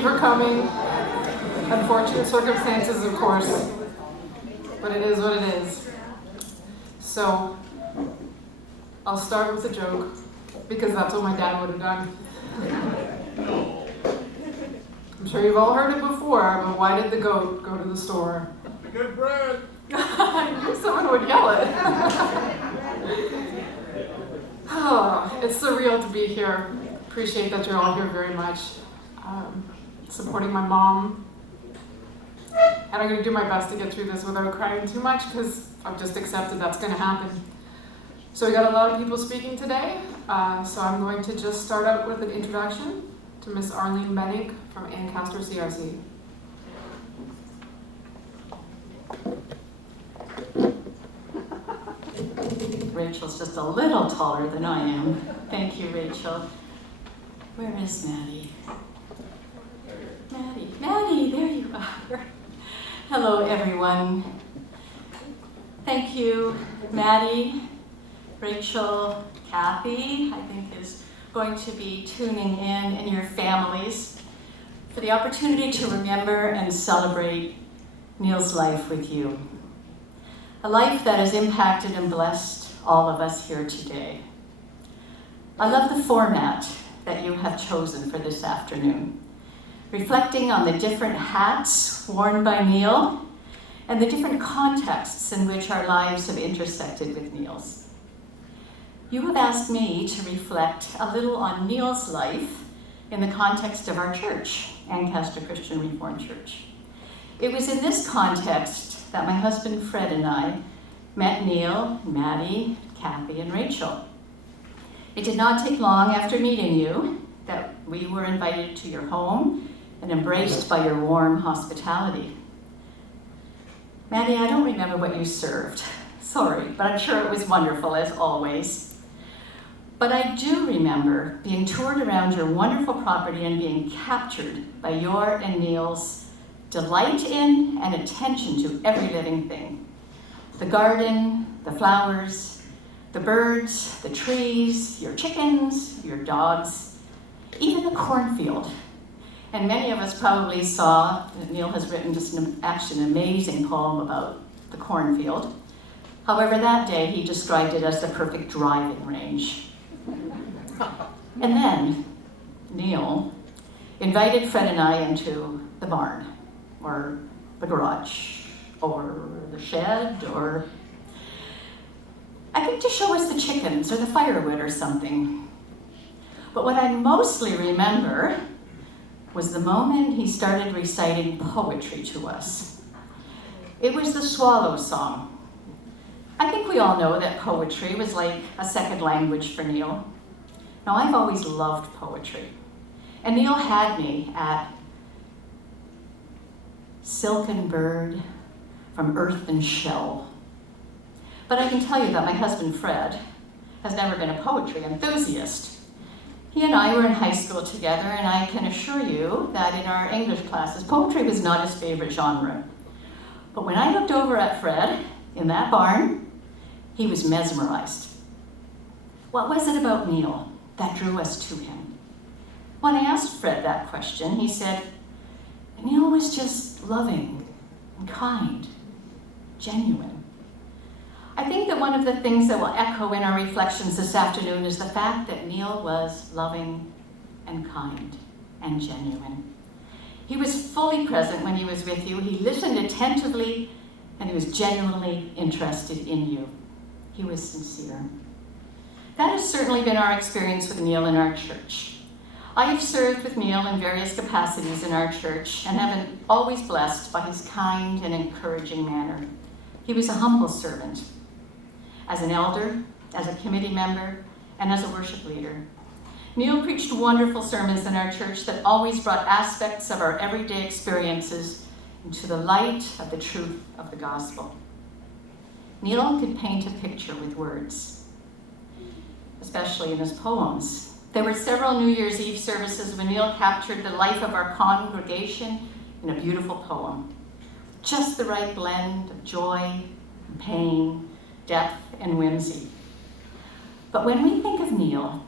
you for coming. Unfortunate circumstances, of course, but it is what it is. So, I'll start with a joke, because that's what my dad would have done. I'm sure you've all heard it before, but why did the goat go to the store? To get bread. I knew someone would yell it. Oh, it's surreal to be here. Appreciate that you're all here very much. Supporting my mom. And I'm going to do my best to get through this without crying too much, because I've just accepted that's going to happen. So we got a lot of people speaking today. So I'm going to just start out with an introduction to Miss Arlene Bennick from Ancaster CRC. Rachel's just a little taller than I am. Thank you, Rachel. Where is Maddie? Maddie, there you are. Hello, everyone. Thank you, Maddie, Rachel, Kathy, I think is going to be tuning in, and your families, for the opportunity to remember and celebrate Neil's life with you. A life that has impacted and blessed all of us here today. I love the format that you have chosen for this afternoon, reflecting on the different hats worn by Neil and the different contexts in which our lives have intersected with Neil's. You have asked me to reflect a little on Neil's life in the context of our church, Ancaster Christian Reformed Church. It was in this context that my husband Fred and I met Neil, Maddie, Kathy, and Rachel. It did not take long after meeting you that we were invited to your home and embraced by your warm hospitality. Maddie, I don't remember what you served. Sorry, but I'm sure it was wonderful as always. But I do remember being toured around your wonderful property and being captured by your and Neil's delight in and attention to every living thing. The garden, the flowers, the birds, the trees, your chickens, your dogs, even the cornfield. And many of us probably saw that Neil has written just an amazing poem about the cornfield. However, that day he described it as the perfect driving range. And then Neil invited Fred and I into the barn, or the garage, or the shed, or I think to show us the chickens or the firewood or something. But what I mostly remember was the moment he started reciting poetry to us. It was the Swallow Song. I think we all know that poetry was like a second language for Neil. Now, I've always loved poetry, and Neil had me at silken bird from earth and shell. But I can tell you that my husband Fred has never been a poetry enthusiast. He and I were in high school together, and I can assure you that in our English classes, poetry was not his favorite genre. But when I looked over at Fred in that barn, he was mesmerized. What was it about Neil that drew us to him? When I asked Fred that question, he said, Neil was just loving and kind, genuine. I think that one of the things that will echo in our reflections this afternoon is the fact that Neil was loving and kind and genuine. He was fully present when he was with you. He listened attentively, and he was genuinely interested in you. He was sincere. That has certainly been our experience with Neil in our church. I have served with Neil in various capacities in our church and have been always blessed by his kind and encouraging manner. He was a humble servant, as an elder, as a committee member, and as a worship leader. Neil preached wonderful sermons in our church that always brought aspects of our everyday experiences into the light of the truth of the gospel. Neil could paint a picture with words, especially in his poems. There were several New Year's Eve services when Neil captured the life of our congregation in a beautiful poem. Just the right blend of joy, and pain, depth, and whimsy. But when we think of Neil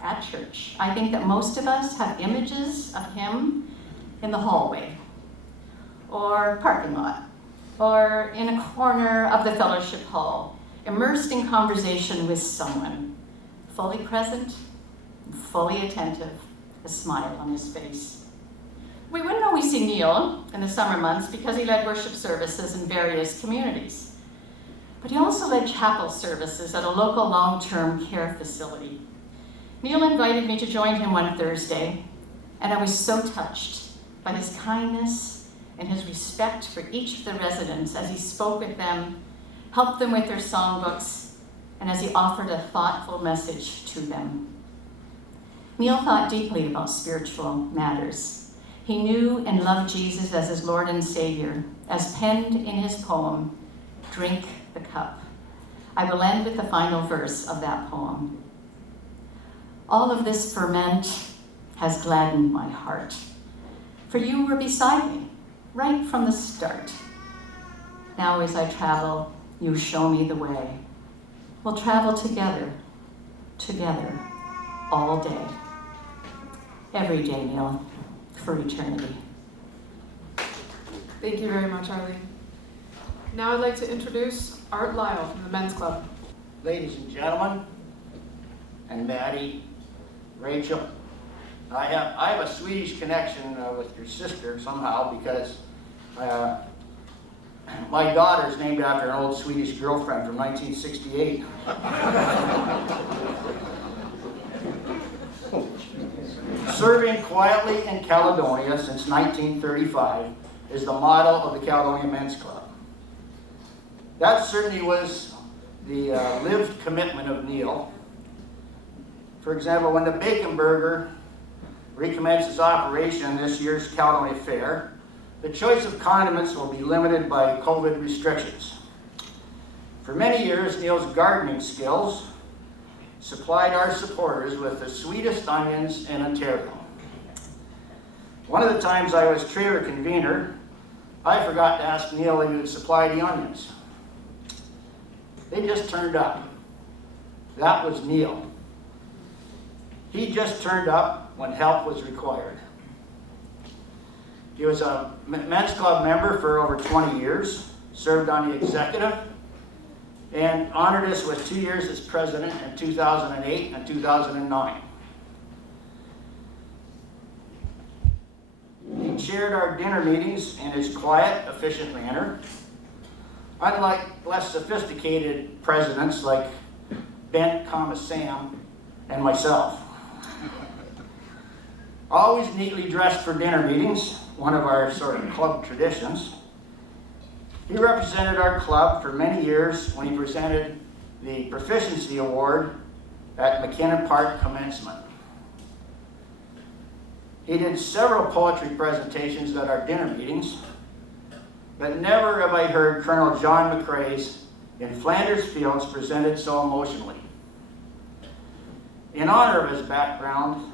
at church, I think that most of us have images of him in the hallway, or parking lot, or in a corner of the fellowship hall, immersed in conversation with someone, fully present, fully attentive, a smile on his face. We wouldn't always see Neil in the summer months because he led worship services in various communities. But he also led chapel services at a local long-term care facility. Neil invited me to join him one Thursday, and I was so touched by his kindness and his respect for each of the residents as he spoke with them, helped them with their songbooks, and as he offered a thoughtful message to them. Neil thought deeply about spiritual matters. He knew and loved Jesus as his Lord and Savior, as penned in his poem, "Drink the Cup." I will end with the final verse of that poem. "All of this ferment has gladdened my heart, for you were beside me right from the start. Now as I travel, you show me the way. We'll travel together, all day. Every day, Neil, for eternity." Thank you very much, Arlene. Now I'd like to introduce Art Lyle from the Men's Club. Ladies and gentlemen, and Maddie, Rachel, I have a Swedish connection with your sister somehow because my daughter's named after an old Swedish girlfriend from 1968. Serving quietly in Caledonia since 1935 is the motto of the Caledonia Men's Club. That certainly was the lived commitment of Neil. For example, when the Bacon Burger recommences operation this year's Caledonia Fair, the choice of condiments will be limited by COVID restrictions. For many years, Neil's gardening skills supplied our supporters with the sweetest onions in Ontario. One of the times I was trailer convener, I forgot to ask Neil if he would supply the onions. They just turned up. That was Neil. He just turned up when help was required. He was a Men's Club member for over 20 years, served on the executive, and honored us with 2 years as president in 2008 and 2009. He chaired our dinner meetings in his quiet, efficient manner. Unlike less sophisticated presidents like Bent, Sam, and myself. Always neatly dressed for dinner meetings, one of our sort of club traditions. He represented our club for many years when he presented the Proficiency Award at McKinnon Park Commencement. He did several poetry presentations at our dinner meetings, but never have I heard Colonel John McCrae's In Flanders Fields presented so emotionally. In honor of his background,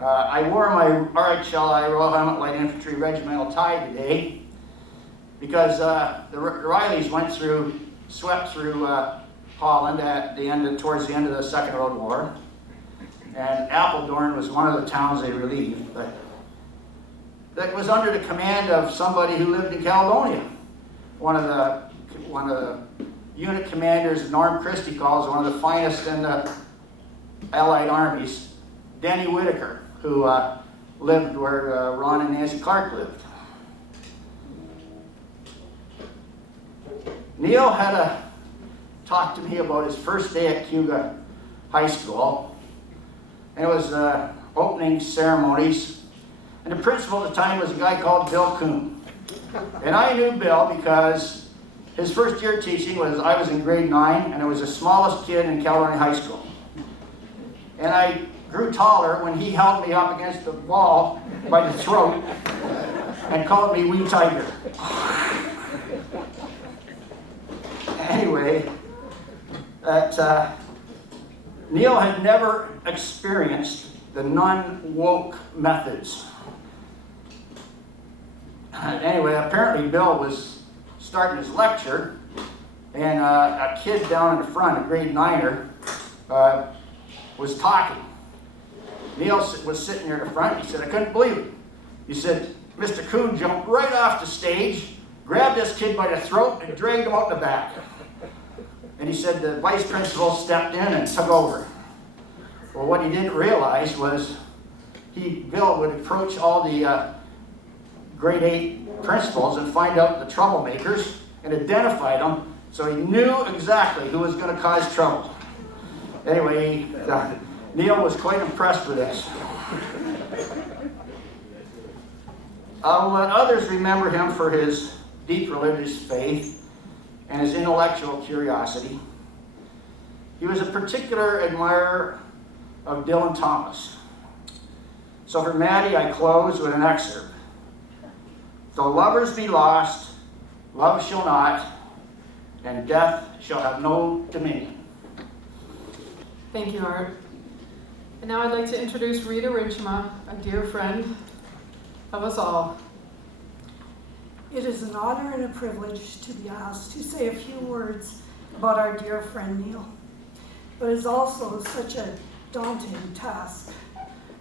I wore my RHLI Royal Helmet Light Infantry regimental tie today because the Rileys swept through Holland towards the end of the Second World War, and Apeldoorn was one of the towns they relieved, but that was under the command of somebody who lived in Caledonia. One of the unit commanders, Norm Christie calls one of the finest in the Allied armies, Denny Whitaker, who lived where Ron and Nancy Clark lived. Neil had to talk to me about his first day at Cayuga High School, and it was opening ceremonies, and the principal at the time was a guy called Bill Kuhn. And I knew Bill because his first year teaching I was in grade 9, and I was the smallest kid in Caledonia High School. And I grew taller when he held me up against the wall by the throat and called me Wee Tiger. Anyway, Neil had never experienced the non-woke methods. Anyway, apparently Bill was starting his lecture, and a kid down in the front, a grade 9er, was talking. Neil was sitting there in the front. He said, "I couldn't believe it. He said, Mr. Kuhn jumped right off the stage, grabbed this kid by the throat, and dragged him out the back. And he said the vice principal stepped in and took over. Well, what he didn't realize was Bill would approach all the grade 8 principals and find out the troublemakers and identify them, so he knew exactly who was going to cause trouble. Anyway, Neil was quite impressed with this. I'll let others remember him for his deep religious faith and his intellectual curiosity. He was a particular admirer of Dylan Thomas. So for Maddie, I close with an excerpt. Though lovers be lost, love shall not, and death shall have no dominion. Thank you, Art. And now I'd like to introduce Rita Richmond, a dear friend of us all. It is an honor and a privilege to be asked to say a few words about our dear friend Neil. But it is also such a daunting task,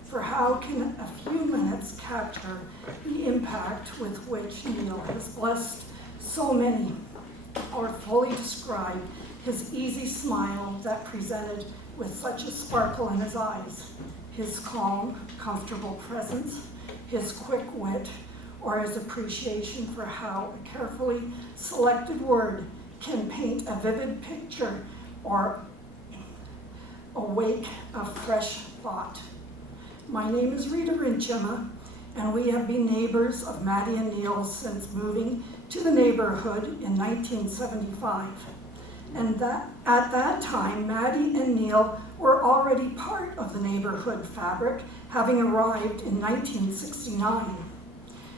for how can a few minutes capture the impact with which Neil has blessed so many, or fully describe his easy smile that presented with such a sparkle in his eyes, his calm, comfortable presence, his quick wit, or his appreciation for how a carefully selected word can paint a vivid picture or awake a fresh thought. My name is Rita Richmond, and we have been neighbors of Maddie and Neil since moving to the neighborhood in 1975. And at that time, Maddie and Neil were already part of the neighborhood fabric, having arrived in 1969.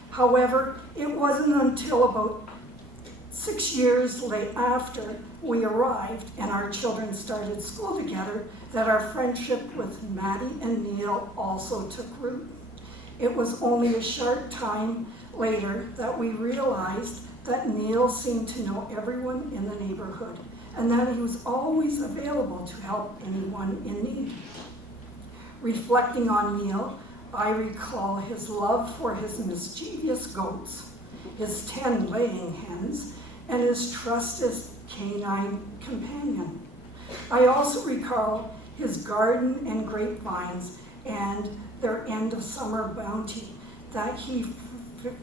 However, it wasn't until about 6 years after we arrived and our children started school together that our friendship with Maddie and Neil also took root. It was only a short time later that we realized that Neil seemed to know everyone in the neighborhood and that he was always available to help anyone in need. Reflecting on Neil, I recall his love for his mischievous goats, his 10 laying hens, and his trusted canine companion. I also recall his garden and grapevines and their end of summer bounty that he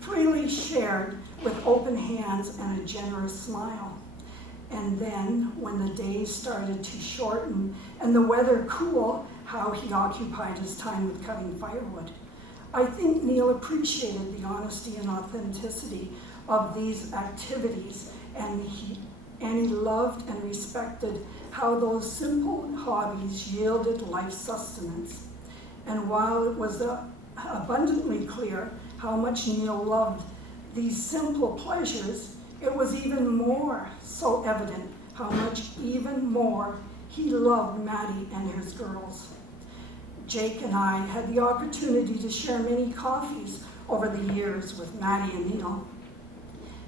freely shared with open hands and a generous smile. And then, when the days started to shorten and the weather cool, how he occupied his time with cutting firewood. I think Neil appreciated the honesty and authenticity of these activities, and he loved and respected how those simple hobbies yielded life sustenance. And while it was abundantly clear how much Neil loved these simple pleasures, it was even more so evident how much even more he loved Maddie and his girls. Jake and I had the opportunity to share many coffees over the years with Maddie and Neil.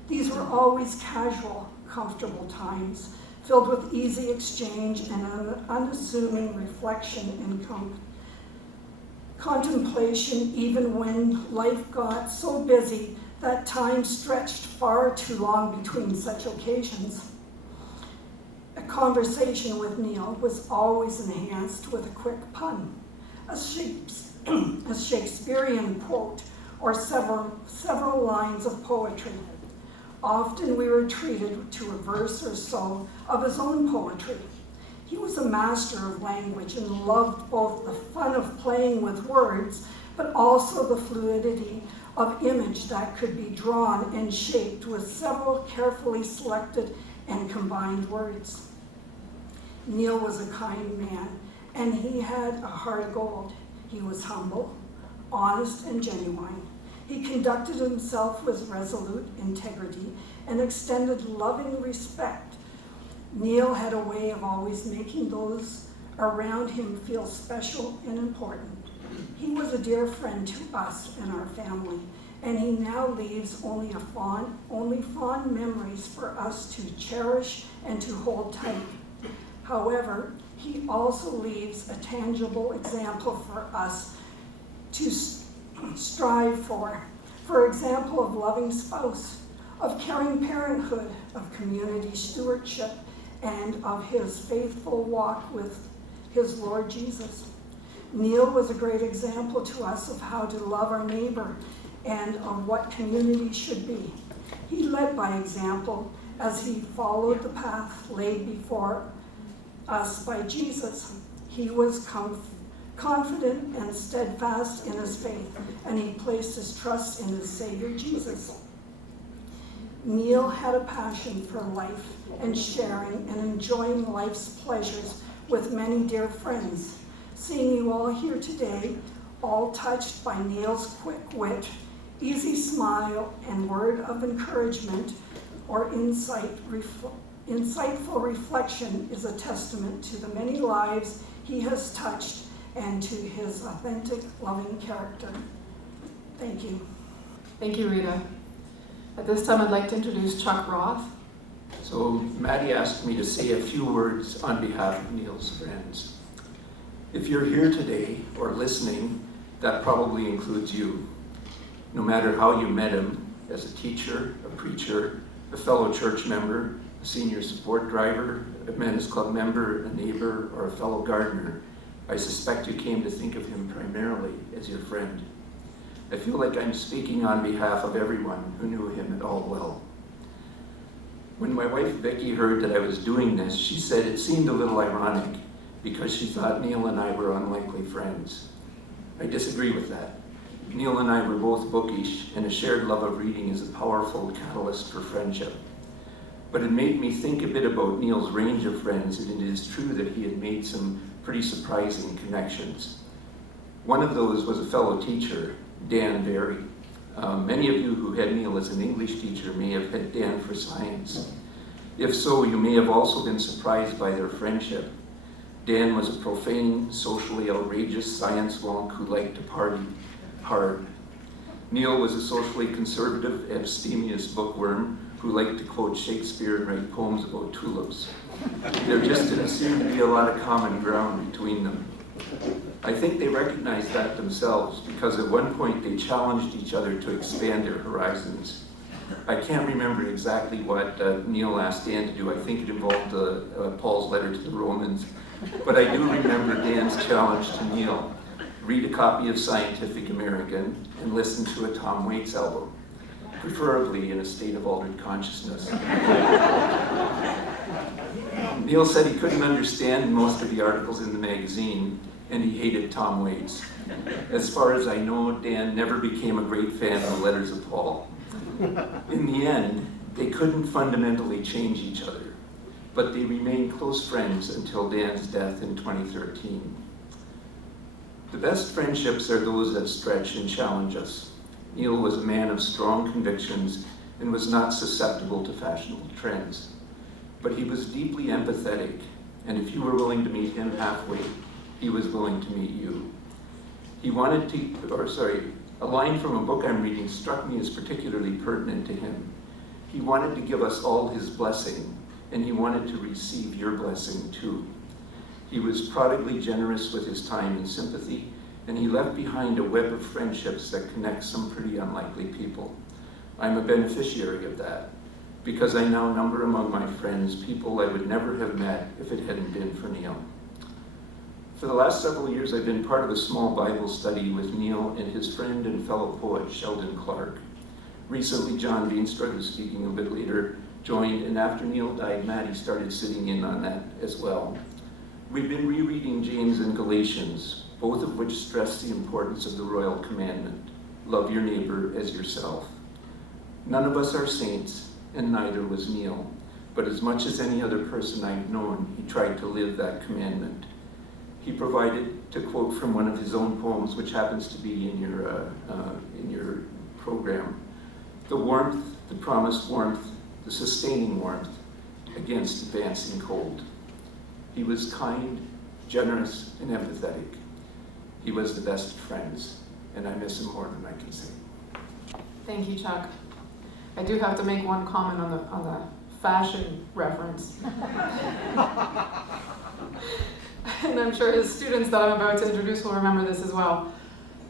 These were always casual, comfortable times, filled with easy exchange and an unassuming reflection and contemplation, even when life got so busy that time stretched far too long between such occasions. A conversation with Neil was always enhanced with a quick pun, a Shakespearean quote, or several lines of poetry. Often we were treated to a verse or so of his own poetry. He was a master of language and loved both the fun of playing with words, but also the fluidity of image that could be drawn and shaped with several carefully selected and combined words. Neil was a kind man, and he had a heart of gold. He was humble, honest, and genuine. He conducted himself with resolute integrity and extended loving respect. Neil had a way of always making those around him feel special and important. He was a dear friend to us and our family, and he now leaves only fond memories for us to cherish and to hold tight. However, he also leaves a tangible example for us strive for example of loving spouse, of caring parenthood, of community stewardship, and of his faithful walk with his Lord Jesus. Neil was a great example to us of how to love our neighbor and of what community should be. He led by example as he followed the path laid before us by Jesus. He was confident and steadfast in his faith, and he placed his trust in his Savior Jesus. Neil had a passion for life and sharing and enjoying life's pleasures with many dear friends. Seeing you all here today, all touched by Neil's quick wit, easy smile, and word of encouragement or insightful reflection is a testament to the many lives he has touched and to his authentic, loving character. Thank you. Thank you, Rita. At this time, I'd like to introduce Chuck Roth. So Maddie asked me to say a few words on behalf of Neil's friends. If you're here today or listening, that probably includes you. No matter how you met him, as a teacher, a preacher, a fellow church member, a senior support driver, a men's club member, a neighbor, or a fellow gardener, I suspect you came to think of him primarily as your friend. I feel like I'm speaking on behalf of everyone who knew him at all well. When my wife Vicky heard that I was doing this, she said it seemed a little ironic because she thought Neil and I were unlikely friends. I disagree with that. Neil and I were both bookish, and a shared love of reading is a powerful catalyst for friendship. But it made me think a bit about Neil's range of friends, and it is true that he had made some pretty surprising connections. One of those was a fellow teacher, Dan Berry. Many of you who had Neil as an English teacher may have had Dan for science. If so, you may have also been surprised by their friendship. Dan was a profane, socially outrageous science wonk who liked to party hard. Neil was a socially conservative, abstemious bookworm who liked to quote Shakespeare and write poems about tulips. There just didn't seem to be a lot of common ground between them. I think they recognized that themselves because at one point they challenged each other to expand their horizons. I can't remember exactly what Neil asked Dan to do. I think it involved Paul's letter to the Romans. But I do remember Dan's challenge to Neil: read a copy of Scientific American and listen to a Tom Waits album, preferably in a state of altered consciousness. Neil said he couldn't understand most of the articles in the magazine, and he hated Tom Waits. As far as I know, Dan never became a great fan of the letters of Paul. In the end, they couldn't fundamentally change each other, but they remained close friends until Dan's death in 2013. The best friendships are those that stretch and challenge us. Neil was a man of strong convictions and was not susceptible to fashionable trends. But he was deeply empathetic, and if you were willing to meet him halfway, he was willing to meet you. A line from a book I'm reading struck me as particularly pertinent to him. He wanted to give us all his blessing, and he wanted to receive your blessing too. He was prodigally generous with his time and sympathy, and he left behind a web of friendships that connect some pretty unlikely people. I'm a beneficiary of that, because I now number among my friends people I would never have met if it hadn't been for Neil. For the last several years, I've been part of a small Bible study with Neil and his friend and fellow poet, Sheldon Clark. Recently, John Veenstra, who's speaking a bit later, joined, and after Neil died, Maddie started sitting in on that as well. We've been rereading James and Galatians, both of which stress the importance of the royal commandment: love your neighbor as yourself. None of us are saints, and neither was Neil, but as much as any other person I've known, he tried to live that commandment. He provided, to quote from one of his own poems, which happens to be in your program, the warmth, the promised warmth, the sustaining warmth against advancing cold. He was kind, generous, and empathetic. He was the best of friends, and I miss him more than I can say. Thank you, Chuck. I do have to make one comment on the fashion reference. And I'm sure his students that I'm about to introduce will remember this as well.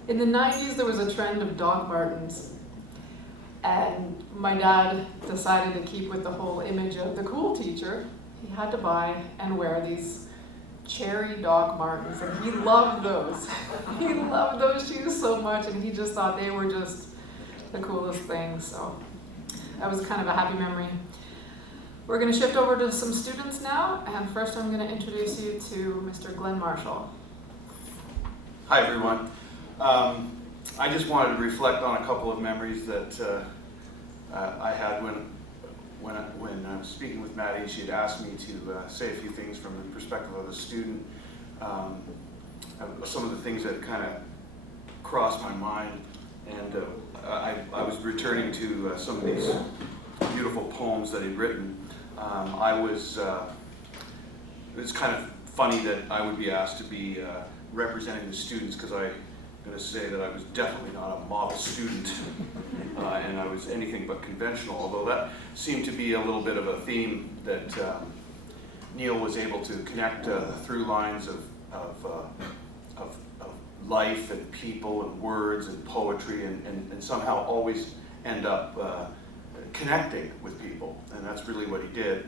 In the 90s, there was a trend of dog Martens. And my dad decided to keep with the whole image of the cool teacher. He had to buy and wear these cherry dog Martens, and he loved those. He loved those shoes so much, and he just thought they were just the coolest thing. So that was kind of a happy memory. We're going to shift over to some students now, and first I'm going to introduce you to Mr. Glenn Marshall. Hi, everyone. I just wanted to reflect on a couple of memories that I had when I was speaking with Maddie. She had asked me to say a few things from the perspective of a student. Some of the things that kind of crossed my mind, and I was returning to some of these beautiful poems that he'd written. It's kind of funny that I would be asked to be representing the students, because I'm going to say that I was definitely not a model student, and I was anything but conventional, although that seemed to be a little bit of a theme that Neil was able to connect through lines of life and people and words and poetry, and somehow always end up connecting with people, and that's really what he did.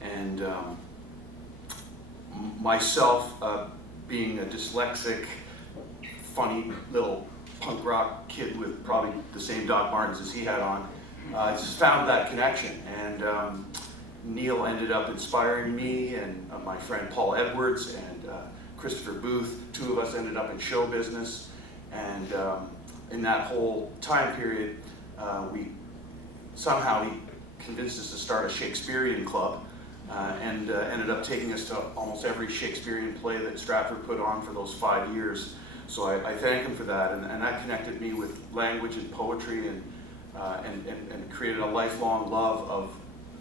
And myself, being a dyslexic, funny little punk rock kid with probably the same Doc Martens as he had on, I just found that connection. And Neil ended up inspiring me, and my friend Paul Edwards and Christopher Booth. Two of us ended up in show business. And in that whole time period, he convinced us to start a Shakespearean club, and ended up taking us to almost every Shakespearean play that Stratford put on for those 5 years. So I thank him for that, and that connected me with language and poetry, and created a lifelong love of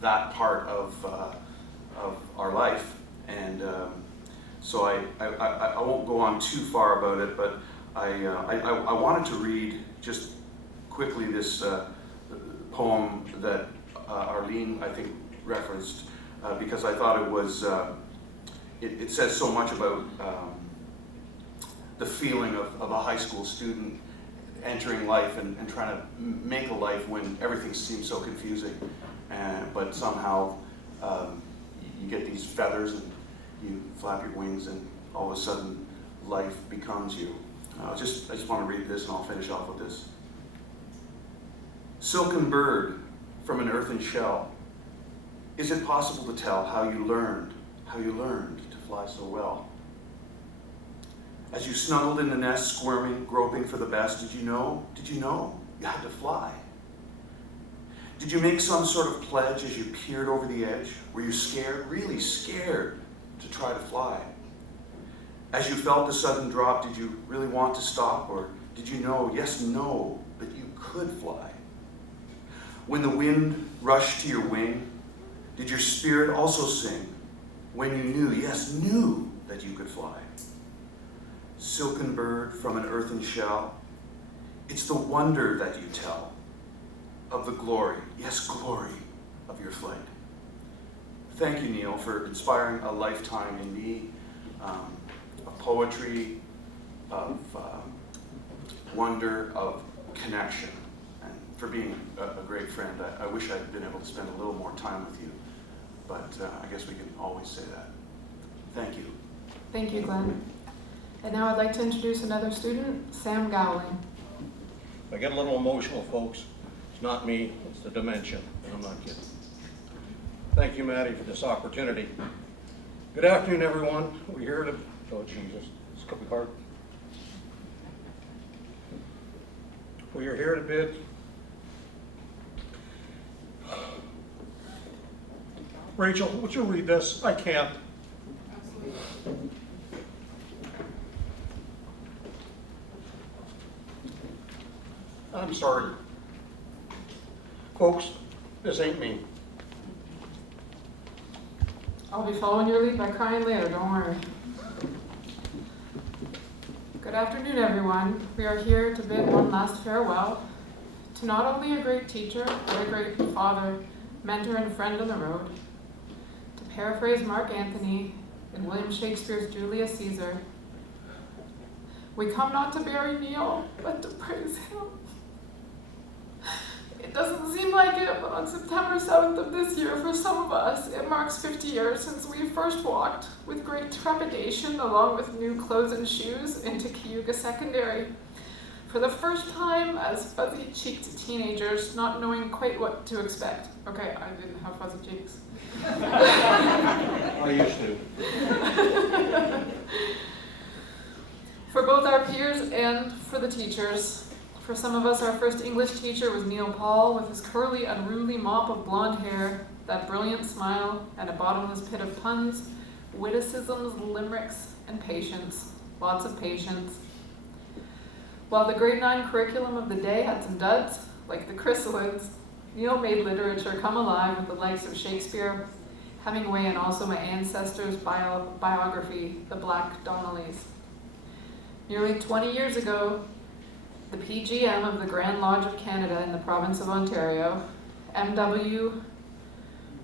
that part of our life. And so I won't go on too far about it, but I wanted to read just quickly this poem that Arlene, I think, referenced, because I thought it was, it says so much about the feeling of a high school student entering life and trying to make a life when everything seems so confusing. But somehow you get these feathers and you flap your wings, and all of a sudden life becomes you. I just want to read this, and I'll finish off with this. Silken bird from an earthen shell, is it possible to tell how you learned to fly so well? As you snuggled in the nest, squirming, groping for the best, did you know you had to fly? Did you make some sort of pledge as you peered over the edge? Were you scared, really scared, to try to fly? As you felt the sudden drop, did you really want to stop, or did you know, yes, no, that you could fly? When the wind rushed to your wing, did your spirit also sing when you knew that you could fly? Silken bird from an earthen shell, it's the wonder that you tell of the glory, yes, glory of your flight. Thank you, Neil, for inspiring a lifetime in me of poetry, of wonder, of connection, and for being a great friend. I wish I'd been able to spend a little more time with you, but I guess we can always say that. Thank you. Thank you, Glenn. And now I'd like to introduce another student, Sam Gowling. I get a little emotional, folks. It's not me, it's the dementia, and I'm not kidding. Thank you, Maddie, for this opportunity. Good afternoon, everyone. We're here to, oh Jesus, this could be hard. We are here to bid. Rachel, would you read this? I can't. I'm sorry. Folks, this ain't me. I'll be following your lead by crying later, don't worry. Good afternoon, everyone. We are here to bid one last farewell to not only a great teacher, but a great father, mentor, and friend on the road. To paraphrase Mark Antony in William Shakespeare's Julius Caesar, We come not to bury Neil, but to praise him. It doesn't seem like it, but on September 7th of this year, for some of us, it marks 50 years since we first walked, with great trepidation, along with new clothes and shoes, into Cayuga Secondary. For the first time as fuzzy-cheeked teenagers, not knowing quite what to expect. Okay, I didn't have fuzzy cheeks. I used to. For both our peers and for the teachers. For some of us, our first English teacher was Neil Paul, with his curly, unruly mop of blonde hair, that brilliant smile, and a bottomless pit of puns, witticisms, limericks, and patience. Lots of patience. While the grade 9 curriculum of the day had some duds, like the chrysalids, Neil made literature come alive with the likes of Shakespeare, Hemingway, and also my ancestors' biography, The Black Donnellys. Nearly 20 years ago, the PGM of the Grand Lodge of Canada in the province of Ontario, M.W.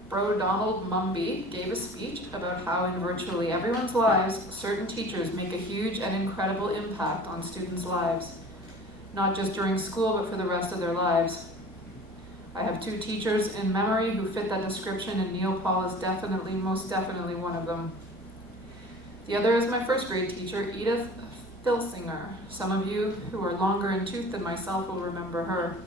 Bro Donald Mumby, gave a speech about how in virtually everyone's lives, certain teachers make a huge and incredible impact on students' lives. Not just during school, but for the rest of their lives. I have 2 teachers in memory who fit that description, and Neil Paul is definitely, most definitely one of them. The other is my first grade teacher, Edith Filsinger. Some of you who are longer in tooth than myself will remember her.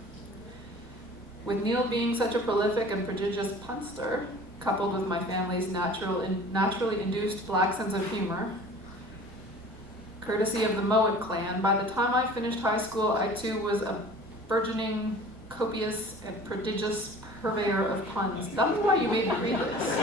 With Neil being such a prolific and prodigious punster, coupled with my family's naturally induced black sense of humor, courtesy of the Mowat clan, by the time I finished high school, I too was a burgeoning, copious, and prodigious purveyor of puns. That's why you made me read this.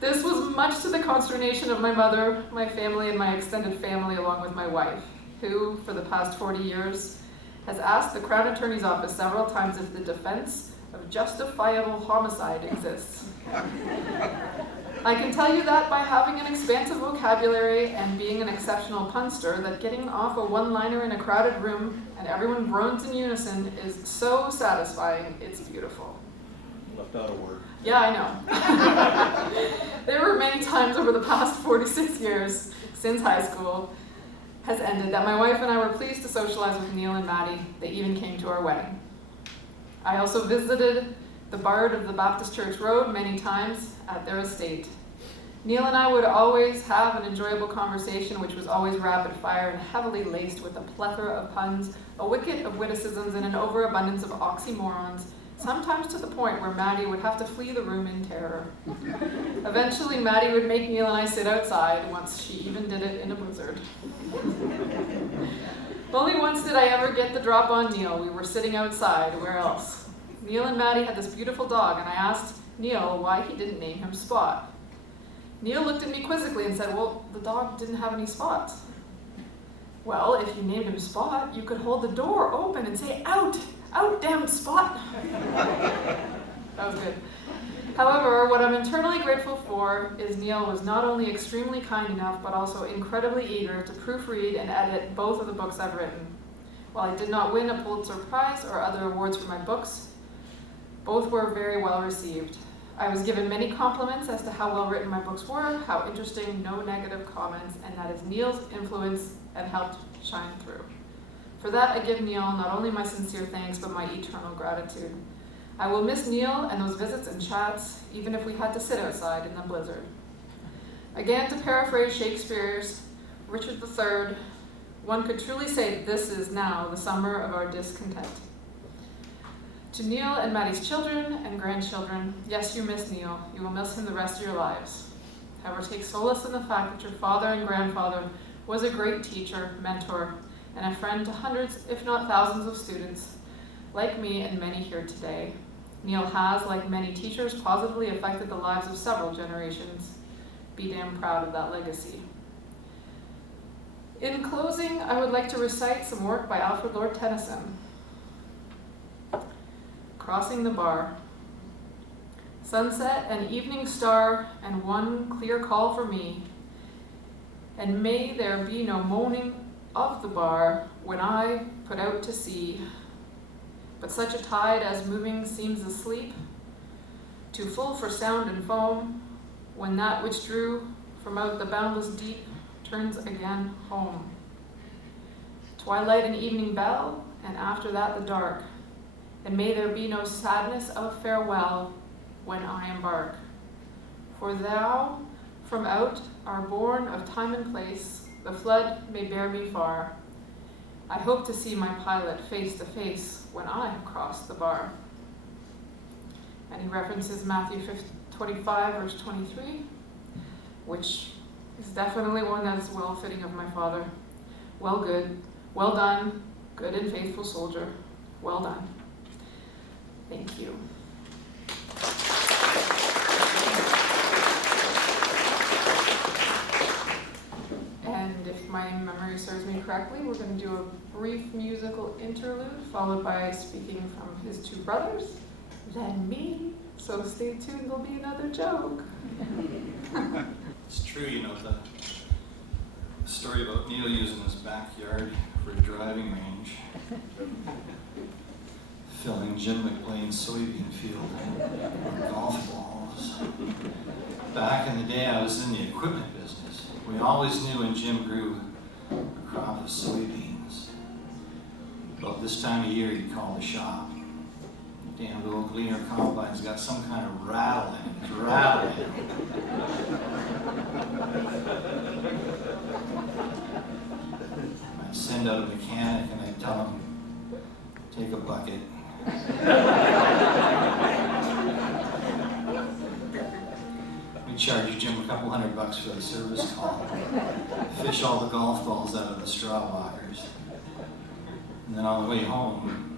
This was much to the consternation of my mother, my family, and my extended family, along with my wife, who, for the past 40 years, has asked the Crown Attorney's Office several times if the defense of justifiable homicide exists. I can tell you that by having an expansive vocabulary and being an exceptional punster, that getting off a one-liner in a crowded room and everyone groans in unison is so satisfying, it's beautiful. Left out a word. Yeah, I know. There were many times over the past 46 years since high school has ended that my wife and I were pleased to socialize with Neil and Maddie. They even came to our wedding. I also visited the Bard of the Baptist Church Road many times at their estate. Neil and I would always have an enjoyable conversation, which was always rapid fire and heavily laced with a plethora of puns, a wicket of witticisms, and an overabundance of oxymorons, sometimes to the point where Maddie would have to flee the room in terror. Eventually, Maddie would make Neil and I sit outside, once she even did it in a blizzard. Only once did I ever get the drop on Neil. We were sitting outside, where else? Neil and Maddie had this beautiful dog, and I asked Neil why he didn't name him Spot. Neil looked at me quizzically and said, well, the dog didn't have any spots. Well, if you named him Spot, you could hold the door open and say, out, damn Spot. That was good. However, what I'm internally grateful for is Neil was not only extremely kind enough, but also incredibly eager to proofread and edit both of the books I've written. While I did not win a Pulitzer Prize or other awards for my books, both were very well received. I was given many compliments as to how well written my books were, how interesting, no negative comments, and that is Neil's influence and helped shine through. For that, I give Neil not only my sincere thanks, but my eternal gratitude. I will miss Neil and those visits and chats, even if we had to sit outside in the blizzard. Again, to paraphrase Shakespeare's Richard III, one could truly say this is now the summer of our discontent. To Neil and Maddie's children and grandchildren, yes, you miss Neil. You will miss him the rest of your lives. However, take solace in the fact that your father and grandfather was a great teacher, mentor, and a friend to hundreds, if not thousands of students, like me and many here today. Neil has, like many teachers, positively affected the lives of several generations. Be damn proud of that legacy. In closing, I would like to recite some work by Alfred Lord Tennyson. Crossing the Bar. Sunset and evening star, and one clear call for me. And may there be no moaning of the bar when I put out to sea. But such a tide as moving seems asleep, too full for sound and foam, when that which drew from out the boundless deep turns again home. Twilight and evening bell, and after that the dark. And may there be no sadness of farewell when I embark. For thou from out are born of time and place, the flood may bear me far. I hope to see my pilot face to face when I have crossed the bar. And he references Matthew 25, verse 23, which is definitely one that's well fitting of my father. Well done, good and faithful soldier. Well done. Thank you. And if my memory serves me correctly, we're going to do a brief musical interlude, followed by speaking from his two brothers, then me. So stay tuned, there'll be another joke. It's true, you know, the story about Neil using his backyard for a driving range, filling Jim McLean's soybean field with golf balls. Back in the day, I was in the equipment business. We always knew when Jim grew a crop of soybeans. About this time of year, he'd call the shop. Damn little Gleaner combine's got some kind of rattle in it. It's rattling. I'd send out a mechanic and I'd tell him, take a bucket. We'd charge Jim a couple $100 for the service call. Fish all the golf balls out of the straw walkers. And then on the way home,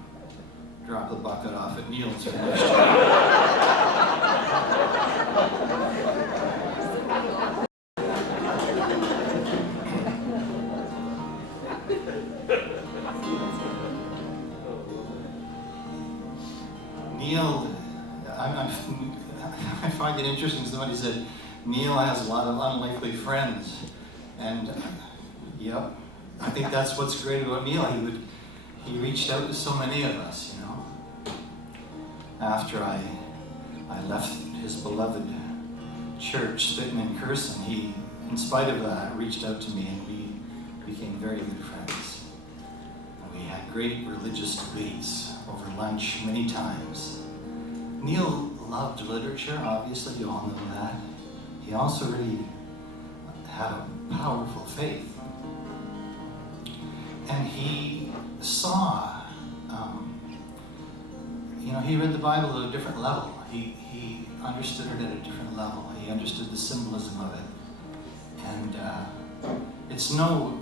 drop the bucket off at Neil's finished. Neil, I find it interesting. Somebody said Neil has a lot of unlikely friends, and yep, I think that's what's great about Neil. He reached out to so many of us, you know. After I left his beloved church, spitting and cursing, he, in spite of that, reached out to me, and we became very good friends. And we had great religious debates over lunch many times. Neil loved literature, obviously, you all know that. He also really had a powerful faith. And he saw, he read the Bible at a different level. He understood it at a different level. He understood the symbolism of it. And it's no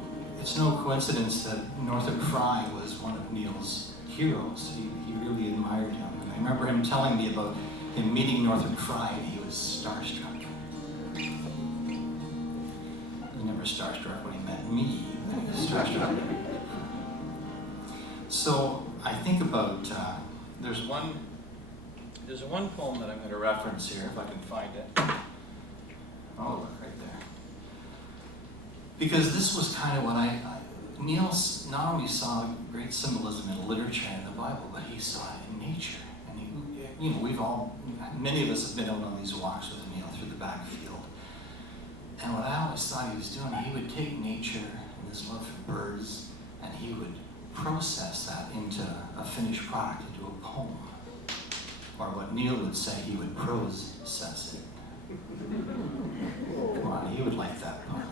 coincidence that Northrop Frye was one of Neil's heroes. He really admired him. And I remember him telling me about him meeting Northrop Frye, and he was starstruck. He was never starstruck when he met me, but he was starstruck. So I think about, there's one poem that I'm going to reference here, if I can find it. Oh, look, right there. Because this was kind of what Neil not only saw great symbolism in literature and the Bible, but he saw it in nature. And many of us have been out on these walks with Neil through the backfield. And what I always thought he was doing, he would take nature and his love for birds, and he would process that into a finished product, into a poem. Or what Neil would say, he would process it. Come on, he would like that poem.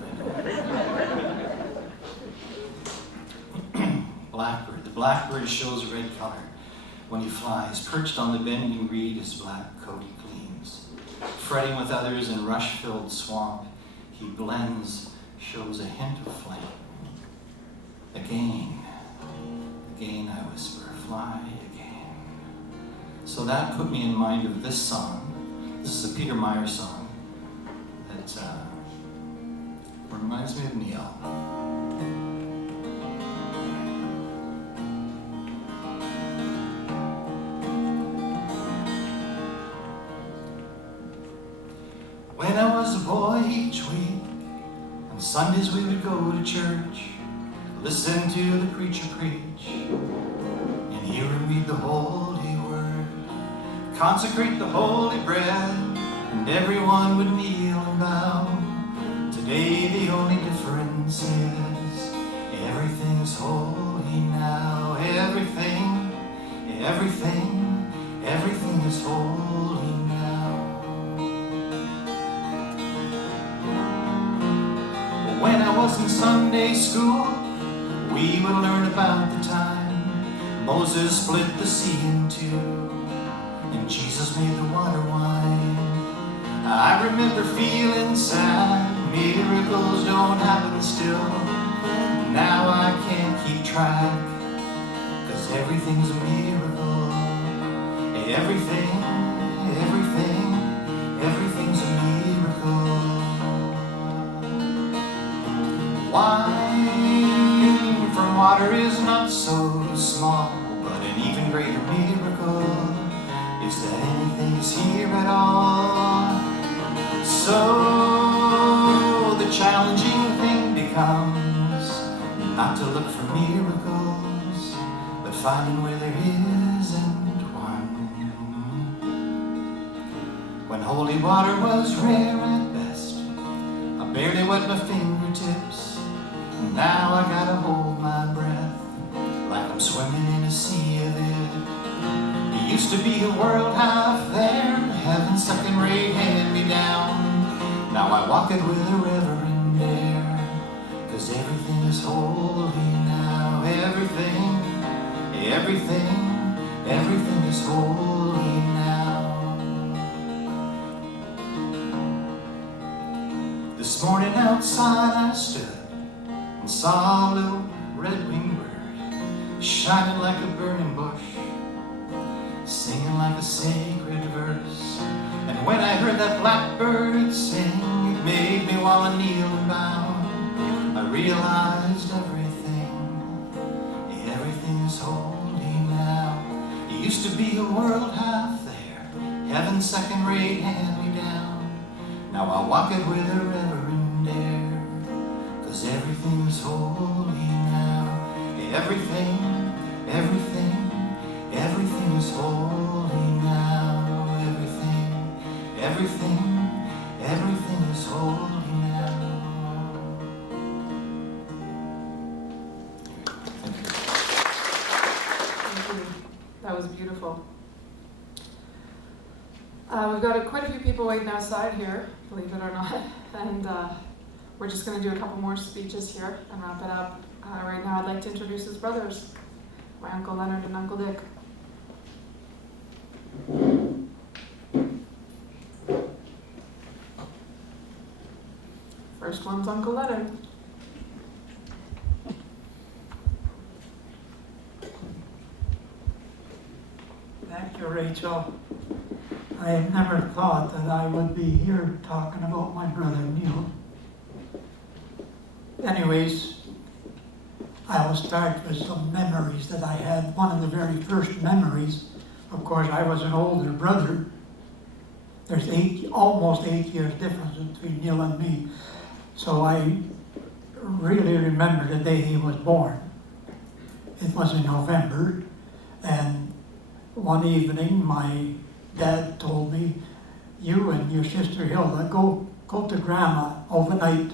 Blackbird. The blackbird shows red color when he flies. Perched on the bending reed, his black coat gleams. Fretting with others in rush-filled swamp, he blends, shows a hint of flame. Again I whisper, fly again. So that put me in mind of this song. This is a Peter Meyer song that reminds me of Neil. When I was a boy each week, on Sundays we would go to church, listen to the preacher preach, and hear him read the holy word, consecrate the holy bread, and everyone would kneel bow. Today the only difference is everything's holy now. Everything, everything is holy now. When I was in Sunday school, we would learn about the time Moses split the sea in two, and Jesus made the water wine. I remember feeling sad, miracles don't happen still. Now I can't keep track, 'cause everything's a miracle. Everything, everything's a miracle. Wine from water is not so small, but an even greater miracle is that anything is here at all. So the challenging thing becomes not to look for miracles, but finding where there isn't one. When holy water was rare at best, I barely wet my fingertips. Now I gotta hold my breath like I'm swimming in a sea of it. It used to be a world half there, heaven second-rate hand-me-down. Now I walk it with a reverend air, 'cause everything is holy now. Everything is holy now. This morning outside I stood and saw a little red-winged bird shining like a burning bush, singing like a sacred verse. And when I heard that blackbird sing, it made me wanna kneel and bow. I realized everything is holy now. It used to be a world half there, heaven second-rate hand-me-down. Now I walk it with a reverend air, 'cause everything is holy now. Everything is holy now. Everything is holy now. Thank you. That was beautiful. We've got quite a few people waiting outside here, believe it or not, and we're just going to do a couple more speeches here and wrap it up. Right now I'd like to introduce his brothers, my Uncle Leonard and Uncle Dick. First one's Uncle Leonard. Thank you, Rachel. I had never thought that I would be here talking about my brother Neil. Anyways, I'll start with some memories that I had. One of the very first memories, of course, I was an older brother. There's almost 8 years difference between Neil and me. So I really remember the day he was born. It was in November, and one evening my dad told me, "You and your sister Hilda go to Grandma overnight."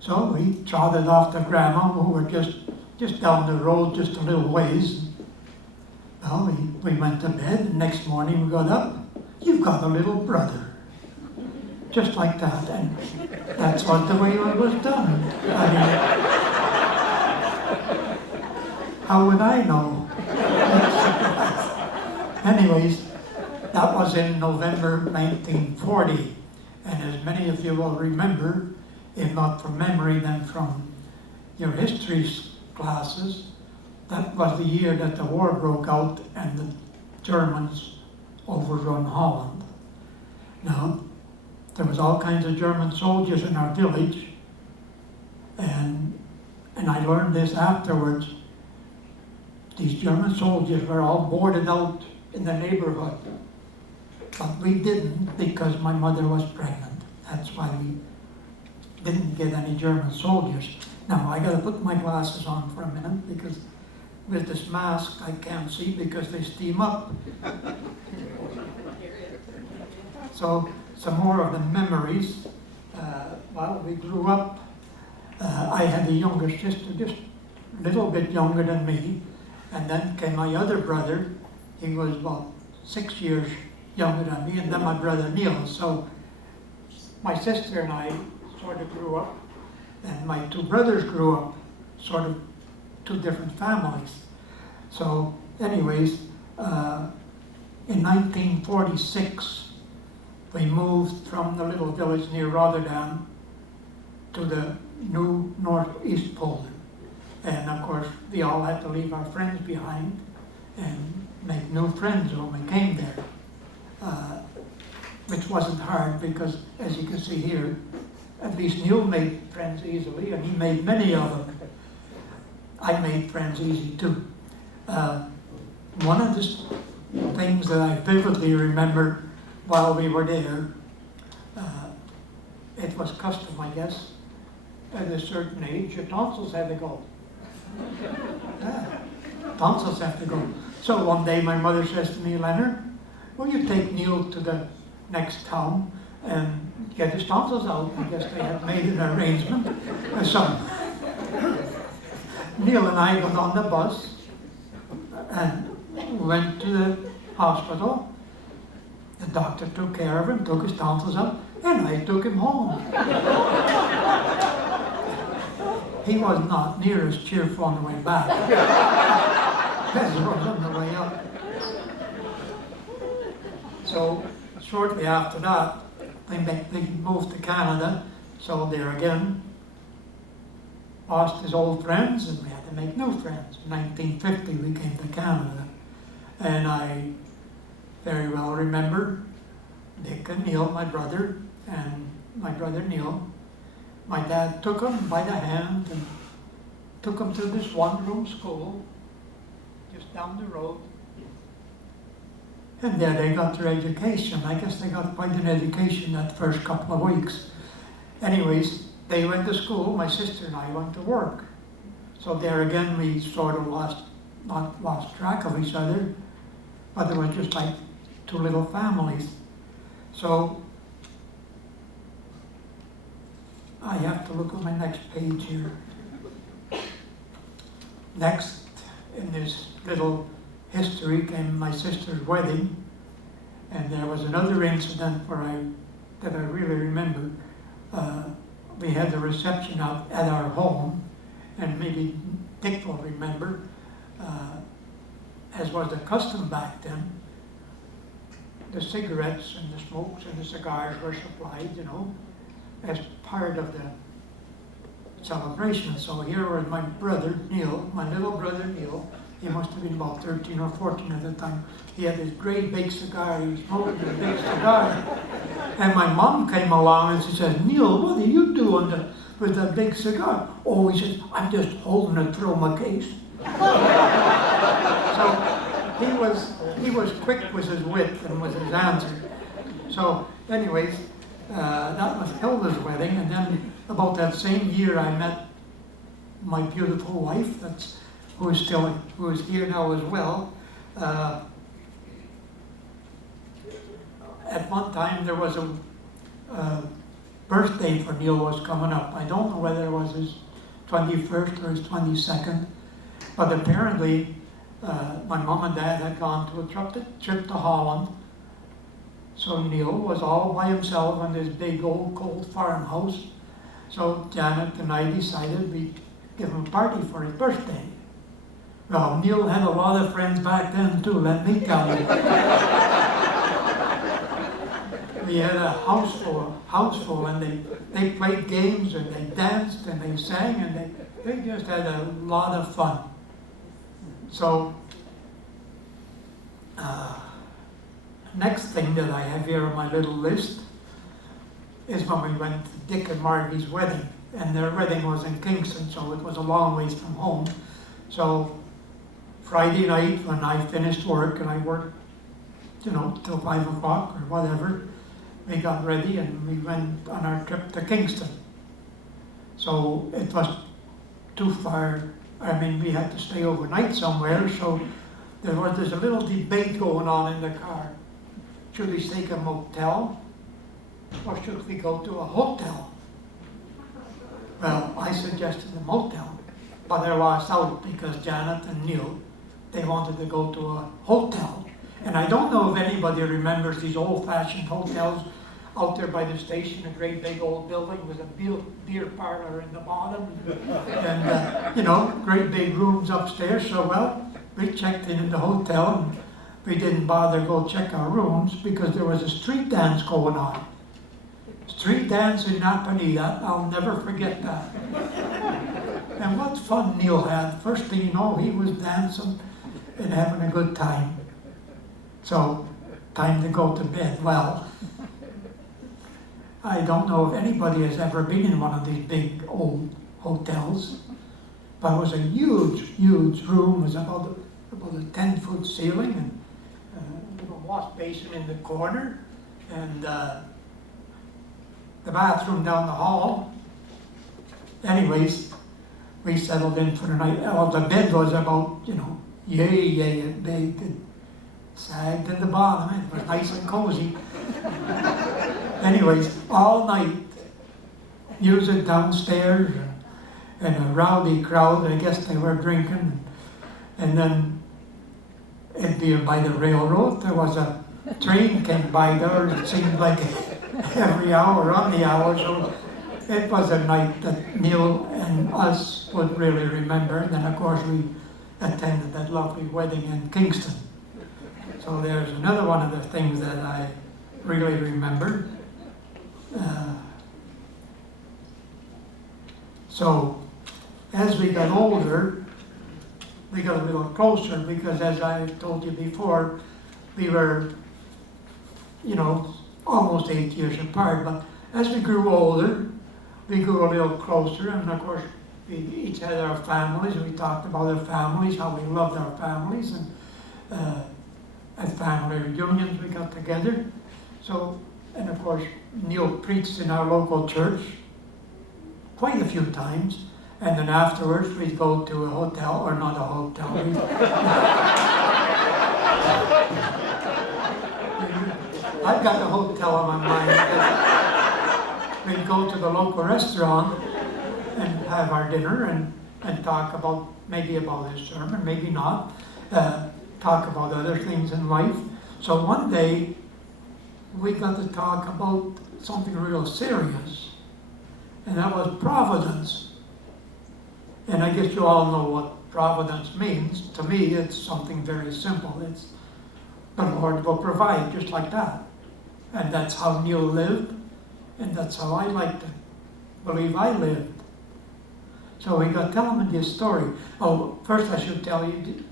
So we trotted off to Grandma, who were just down the road, just a little ways. Well, we went to bed, and next morning we got up. "You've got a little brother." Just like that, and that's what the way it was done. I mean, how would I know? Anyways, that was in November 1940, and as many of you will remember, if not from memory, then from your history classes, that was the year that the war broke out and the Germans overrun Holland. Now, there was all kinds of German soldiers in our village, and I learned this afterwards. These German soldiers were all boarded out in the neighborhood, but we didn't because my mother was pregnant. That's why we didn't get any German soldiers. Now, I gotta put my glasses on for a minute because with this mask I can't see because they steam up. So some more of the memories. While we grew up, I had a younger sister, just a little bit younger than me. And then came my other brother. He was about 6 years younger than me, and then my brother Neil. So my sister and I sort of grew up, and my two brothers grew up, sort of two different families. So anyways, in 1946, we moved from the little village near Rotterdam to the new northeast Poland. And of course, we all had to leave our friends behind and make new friends when we came there, which wasn't hard because, as you can see here, at least Neil made friends easily, and he made many of them. I made friends easy too. One of the things that I vividly remember while we were there, it was custom, I guess, at a certain age, your tonsils had to go. Yeah, tonsils have to go. So one day my mother says to me, Leonard, will you take Neil to the next town and get his tonsils out? I guess they had made an arrangement. So Neil and I got on the bus and went to the hospital. The doctor took care of him, took his tonsils out, and I took him home. He was not near as cheerful on the way back as he was on the way up. So shortly after that, they moved to Canada. So there again, lost his old friends, and we had to make new friends. In 1950, we came to Canada. And I very well remember Dick and Neil, my brother, and my brother Neil. My dad took them by the hand and took them to this one-room school just down the road. And there they got their education. I guess they got quite an education that first couple of weeks. Anyways, they went to school, my sister and I went to work. So there again, we sort of not lost track of each other, but it was just like two little families. So I have to look at my next page here. Next in this little history came my sister's wedding, and there was another incident that I really remember. We had the reception out at our home, and maybe Dick will remember, as was the custom back then, the cigarettes and the smokes and the cigars were supplied, as part of the celebration. So here was my brother, Neil, my little brother Neil. He must have been about 13 or 14 at the time. He had this great big cigar. He was smoking a big cigar. And my mom came along and she said, Neil, what are you doing with that big cigar? Oh, he said, I'm just holding it through my case. So he was quick with his wit and with his answer. So anyways, that was Hilda's wedding, and then about that same year I met my beautiful wife, who is here now as well. At one time there was a birthday for Neil was coming up. I don't know whether it was his 21st or his 22nd, but apparently my mom and dad had gone to a trip to Holland. So Neil was all by himself in this big old cold farmhouse. So Janet and I decided we'd give him a party for his birthday. Well, Neil had a lot of friends back then too, let me tell you. We had a house full, and they played games and they danced and they sang and they just had a lot of fun. So, next thing that I have here on my little list is when we went to Dick and Margie's wedding. And their wedding was in Kingston, so it was a long ways from home. So Friday night when I finished work, and I worked, till 5 o'clock or whatever, we got ready and we went on our trip to Kingston. So it was too far. I mean, we had to stay overnight somewhere, so there's a little debate going on in the car. Should we take a motel or should we go to a hotel? Well, I suggested a motel, but I lost out because Janet and Neil, they wanted to go to a hotel. And I don't know if anybody remembers these old-fashioned hotels out there by the station, a great big old building with a beer parlor in the bottom. And, you know, great big rooms upstairs. So, well, we checked in the hotel and we didn't bother to go check our rooms because there was a street dance going on. Street dance in Napanee, I'll never forget that. And what fun Neil had. First thing you know, he was dancing and having a good time. So, time to go to bed. Well, I don't know if anybody has ever been in one of these big old hotels, but it was a huge, huge room. It was about a 10-foot ceiling and a little wash basin in the corner, and the bathroom down the hall. Anyways, we settled in for the night. Well, the bed was about, you know, yay big. It sagged at the bottom. It was nice and cozy. Anyways, all night, music downstairs and a rowdy crowd. I guess they were drinking. And then it'd be by the railroad. There was a train came by there. It seemed like every hour on the hour. So it was a night that Neil and us would really remember. And then, of course, we attended that lovely wedding in Kingston. So there's another one of the things that I really remember. So as we got older, we got a little closer because, as I told you before, we were, you know, almost 8 years apart. But as we grew older, we grew a little closer, and of course, we each had our families. We talked about our families, how we loved our families, and at family reunions we got together. So, and of course, Neil preached in our local church quite a few times, and then afterwards we'd go to a hotel, or not a hotel. I've got the hotel on my mind. We'd go to the local restaurant and have our dinner and talk about, maybe about his sermon, maybe not, talk about other things in life. So one day, we got to talk about something real serious, and that was providence. And I guess you all know what providence means. To me, it's something very simple. It's the Lord will provide, just like that. And that's how Neil lived, and that's how I like to believe I lived. So we got telling him this story. Oh, first I should tell you,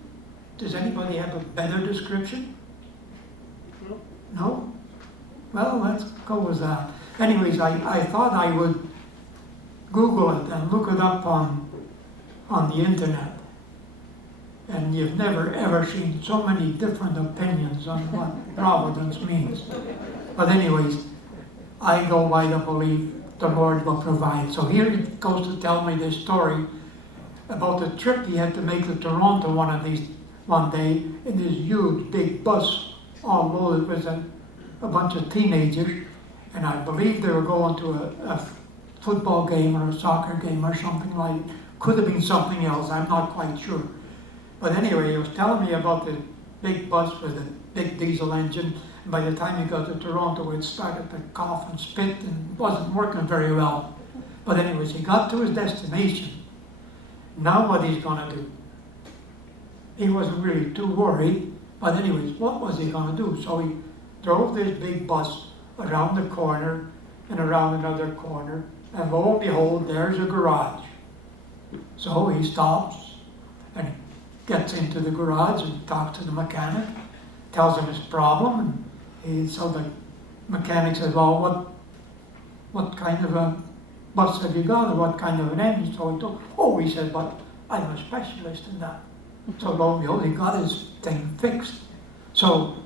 does anybody have a better description? No? Well, let's go with that. Anyways, I thought I would Google it and look it up on the internet. And you've never ever seen so many different opinions on what providence means. But anyways, I go by the belief the Lord will provide. So here he goes to tell me this story about the trip he had to make to Toronto one day in this huge big bus all loaded with a bunch of teenagers, and I believe they were going to a football game or a soccer game or something like. Could have been something else, I'm not quite sure. But anyway, he was telling me about the big bus with a big diesel engine, and by the time he got to Toronto, it started to cough and spit and wasn't working very well. But anyways, he got to his destination. Now what he's going to do? He wasn't really too worried, but anyways, what was he going to do? So he drove this big bus around the corner and around another corner, and lo and behold, there's a garage. So he stops and gets into the garage and talks to the mechanic, tells him his problem, and so the mechanic says, well, what kind of a bus have you got, or what kind of an engine? So he told, oh, he said, but I'm a specialist in that. So lo and behold, he got his thing fixed. So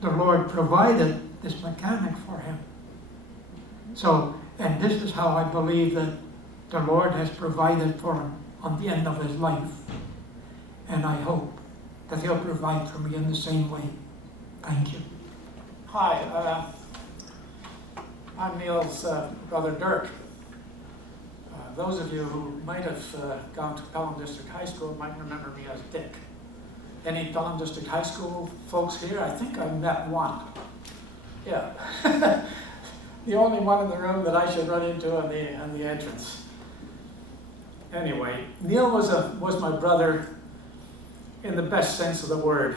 the Lord provided this mechanic for him. So, and this is how I believe that the Lord has provided for him on the end of his life. And I hope that he'll provide for me in the same way. Thank you. Hi, I'm Neil's brother Dirk. Those of you who might have gone to Pelham District High School might remember me as Dick. Any Pelham District High School folks here? I think I met one. Yeah. The only one in the room that I should run into on the entrance. Anyway, Neil was my brother in the best sense of the word,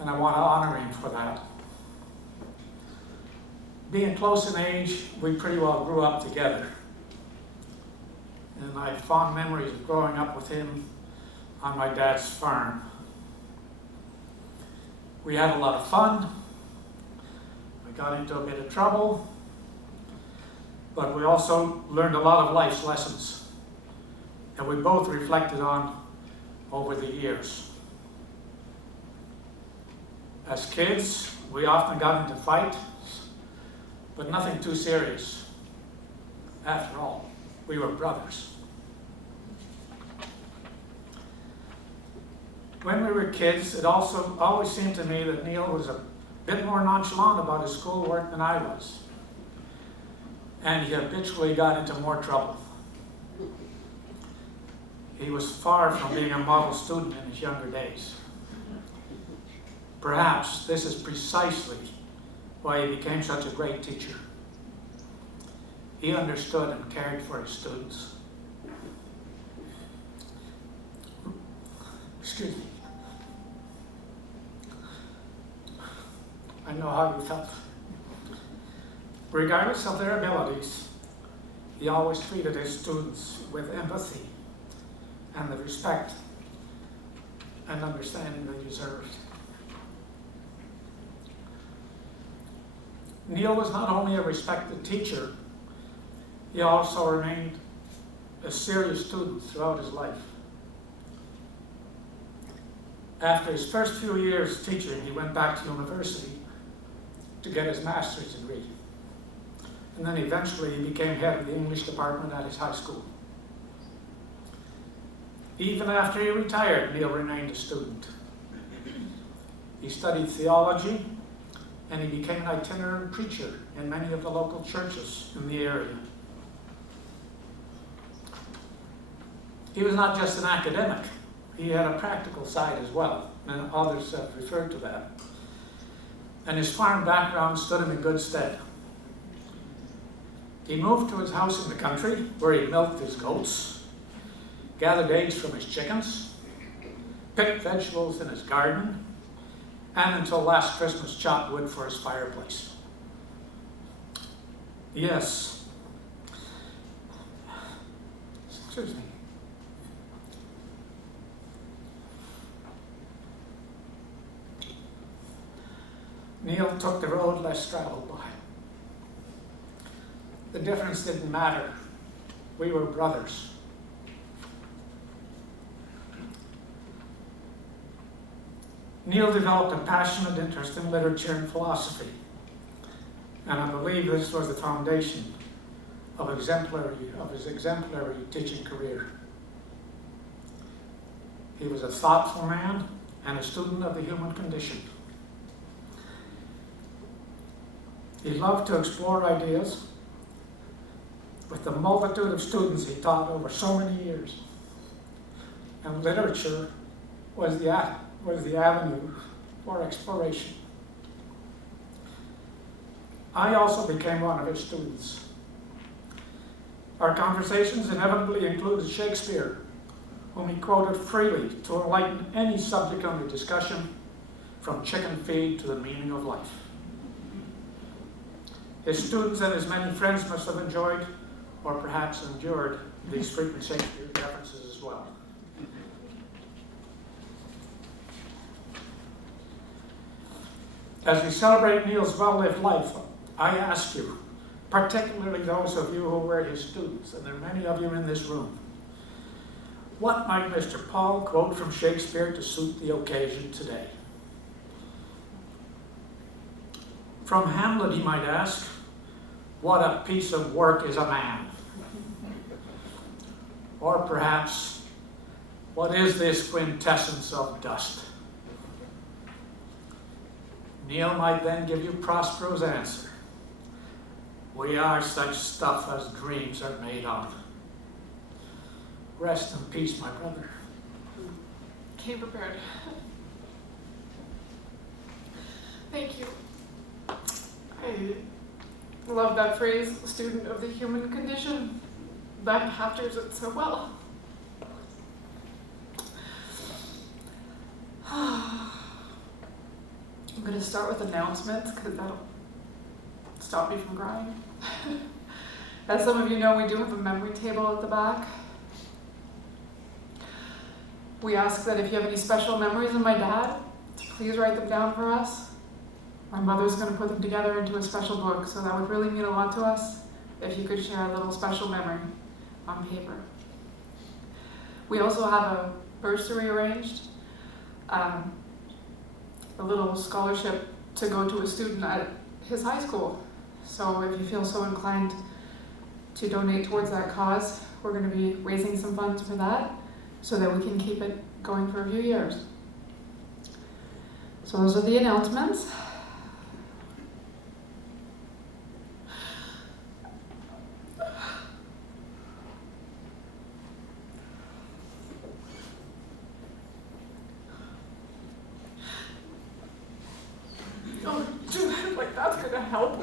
and I want to honor him for that. Being close in age, we pretty well grew up together. And I have fond memories of growing up with him on my dad's farm. We had a lot of fun. We got into a bit of trouble. But we also learned a lot of life's lessons that we both reflected on over the years. As kids, we often got into fights, but nothing too serious. After all, we were brothers. When we were kids, it also always seemed to me that Neil was a bit more nonchalant about his schoolwork than I was. And he habitually got into more trouble. He was far from being a model student in his younger days. Perhaps this is precisely why he became such a great teacher. He understood and cared for his students. Excuse me. I know how you felt. Regardless of their abilities, he always treated his students with empathy and the respect and understanding they deserved. Neil was not only a respected teacher, he also remained a serious student throughout his life. After his first few years teaching, he went back to university to get his master's degree. And then eventually he became head of the English department at his high school. Even after he retired, Neil remained a student. He studied theology, and he became an itinerant preacher in many of the local churches in the area. He was not just an academic, he had a practical side as well, and others have referred to that. And his farm background stood him in good stead. He moved to his house in the country, where he milked his goats, gathered eggs from his chickens, picked vegetables in his garden, and until last Christmas chopped wood for his fireplace. Yes. Excuse me. Neil took the road less traveled by. The difference didn't matter. We were brothers. Neil developed a passionate interest in literature and philosophy, and I believe this was the foundation of his exemplary teaching career. He was a thoughtful man and a student of the human condition. He loved to explore ideas with the multitude of students he taught over so many years. And literature was the avenue for exploration. I also became one of his students. Our conversations inevitably included Shakespeare, whom he quoted freely to enlighten any subject under discussion, from chicken feed to the meaning of life. His students and his many friends must have enjoyed, or perhaps endured, these frequent Shakespeare references as well. As we celebrate Neil's well-lived life, I ask you, particularly those of you who were his students, and there are many of you in this room, what might Mr. Paul quote from Shakespeare to suit the occasion today? From Hamlet, he might ask, what a piece of work is a man? Or perhaps, what is this quintessence of dust? Neil might then give you Prospero's answer. We are such stuff as dreams are made of. Rest in peace, my brother. Came prepared. Thank you. I love that phrase, student of the human condition. That captures it so well. I'm going to start with announcements because that'll stop me from crying. As some of you know, we do have a memory table at the back. We ask that if you have any special memories of my dad, to please write them down for us. My mother's going to put them together into a special book, so that would really mean a lot to us if you could share a little special memory on paper. We also have a bursary arranged, a little scholarship to go to a student at his high school. So if you feel so inclined to donate towards that cause, we're going to be raising some funds for that so that we can keep it going for a few years. So those are the announcements. Oh, dude, like that's gonna help.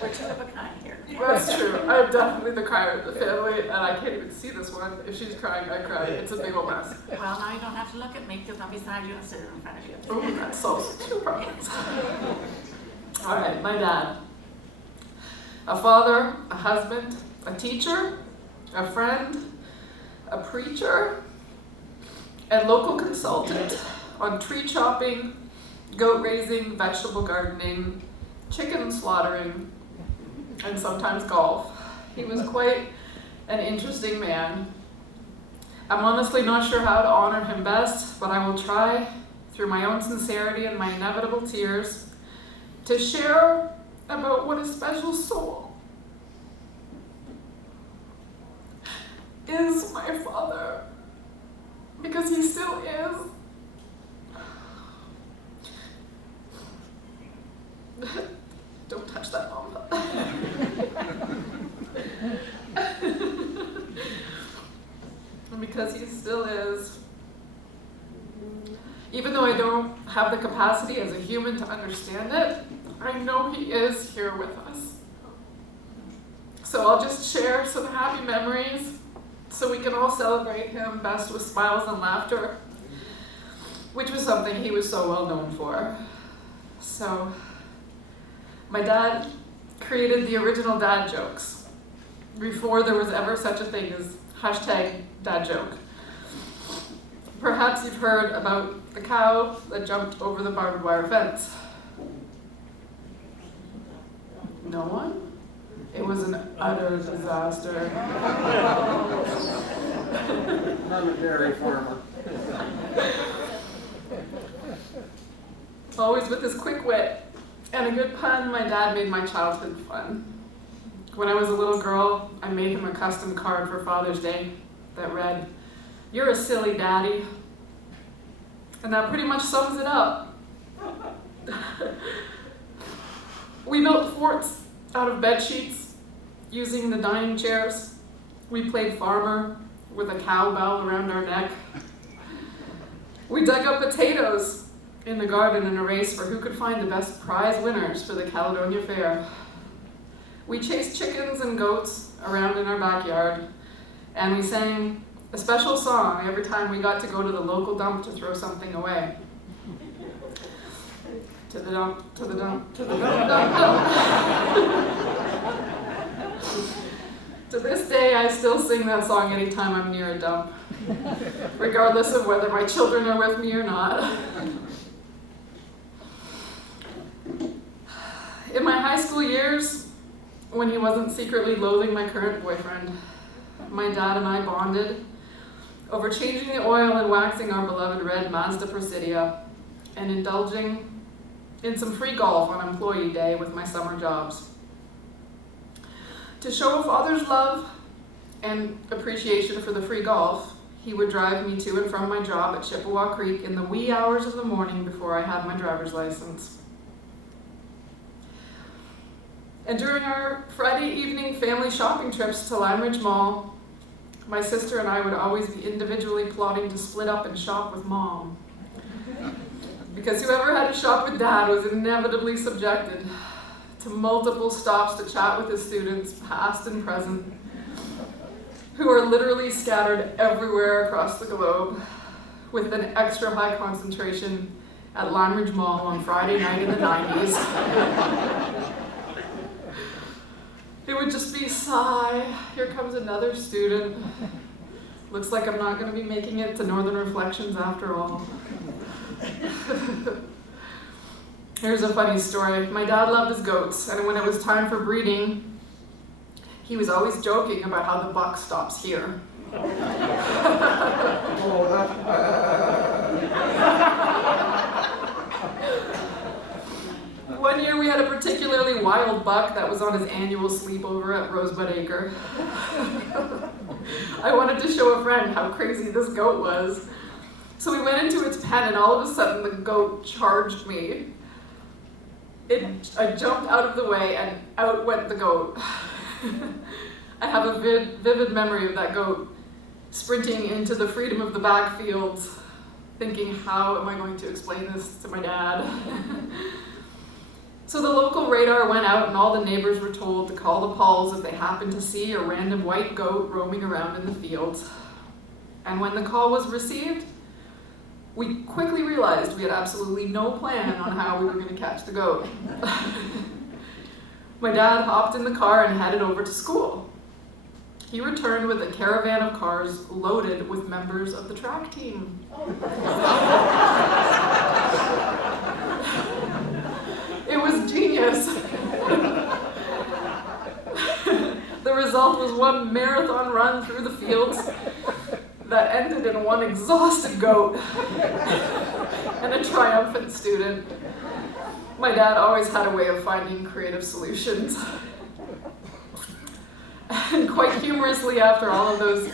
We're two of a kind here. That's true. I'm definitely the crier of the family, and I can't even see this one. If she's crying, I cry. It's a big old mess. Well, now you don't have to look at me because I'm beside you and sitting in front of you. Oh, that solves two problems. All right, my dad. A father, a husband, a teacher, a friend, a preacher, and local consultant on tree chopping, goat raising, vegetable gardening, chicken slaughtering, and sometimes golf. He was quite an interesting man. I'm honestly not sure how to honor him best, but I will try, through my own sincerity and my inevitable tears, to share about what a special soul is my father, because he still is. Don't touch that, Mom. Because he still is. Even though I don't have the capacity as a human to understand it, I know he is here with us. So I'll just share some happy memories so we can all celebrate him best with smiles and laughter, which was something he was so well known for. So, my dad created the original dad jokes before there was ever such a thing as #dad joke. Perhaps you've heard about the cow that jumped over the barbed wire fence. No one? It was an utter disaster. I'm a dairy farmer. Always with his quick wit and a good pun, my dad made my childhood fun. When I was a little girl, I made him a custom card for Father's Day that read, "You're a silly daddy." And that pretty much sums it up. We built forts out of bed sheets using the dining chairs. We played farmer with a cowbell around our neck. We dug up potatoes in the garden in a race for who could find the best prize winners for the Caledonia Fair. We chased chickens and goats around in our backyard, and we sang a special song every time we got to go to the local dump to throw something away. To the dump, to the dump, to the dump, dump, dump. To this day, I still sing that song anytime I'm near a dump, regardless of whether my children are with me or not. In my high school years, when he wasn't secretly loathing my current boyfriend, my dad and I bonded over changing the oil and waxing our beloved red Mazda Presidia and indulging in some free golf on employee day with my summer jobs. To show a father's love and appreciation for the free golf, He would drive me to and from my job at Chippewa Creek in the wee hours of the morning before I had my driver's license. And during our Friday evening family shopping trips to Lime Ridge Mall, my sister and I would always be individually plotting to split up and shop with Mom. Because whoever had to shop with Dad was inevitably subjected to multiple stops to chat with his students, past and present, who are literally scattered everywhere across the globe, with an extra high concentration at Lime Ridge Mall on Friday night in the 90s. It would just be, sigh, here comes another student. Looks like I'm not going to be making it to Northern Reflections after all. Here's a funny story. My dad loved his goats, and when it was time for breeding, he was always joking about how the buck stops here. One year we had a particularly wild buck that was on his annual sleepover at Rosebud Acre. I wanted to show a friend how crazy this goat was. So we went into its pen, and all of a sudden the goat charged me. I jumped out of the way, and out went the goat. I have a vivid memory of that goat sprinting into the freedom of the backfield, thinking, how am I going to explain this to my dad? So the local radar went out, and all the neighbors were told to call the Pauls if they happened to see a random white goat roaming around in the fields. And when the call was received, we quickly realized we had absolutely no plan on how we were going to catch the goat. My dad hopped in the car and headed over to school. He returned with a caravan of cars loaded with members of the track team. It was genius. The result was one marathon run through the fields that ended in one exhausted goat and a triumphant student. My dad always had a way of finding creative solutions. And quite humorously, after all of those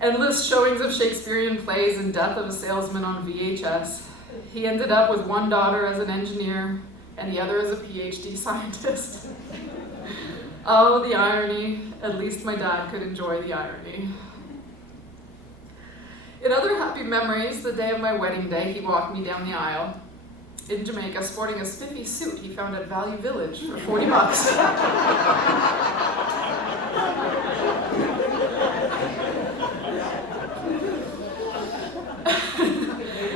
endless showings of Shakespearean plays and Death of a Salesman on VHS, he ended up with one daughter as an engineer and the other as a PhD scientist. Oh, the irony. At least my dad could enjoy the irony. In other happy memories, the day of my wedding day, he walked me down the aisle in Jamaica sporting a spiffy suit he found at Value Village for $40.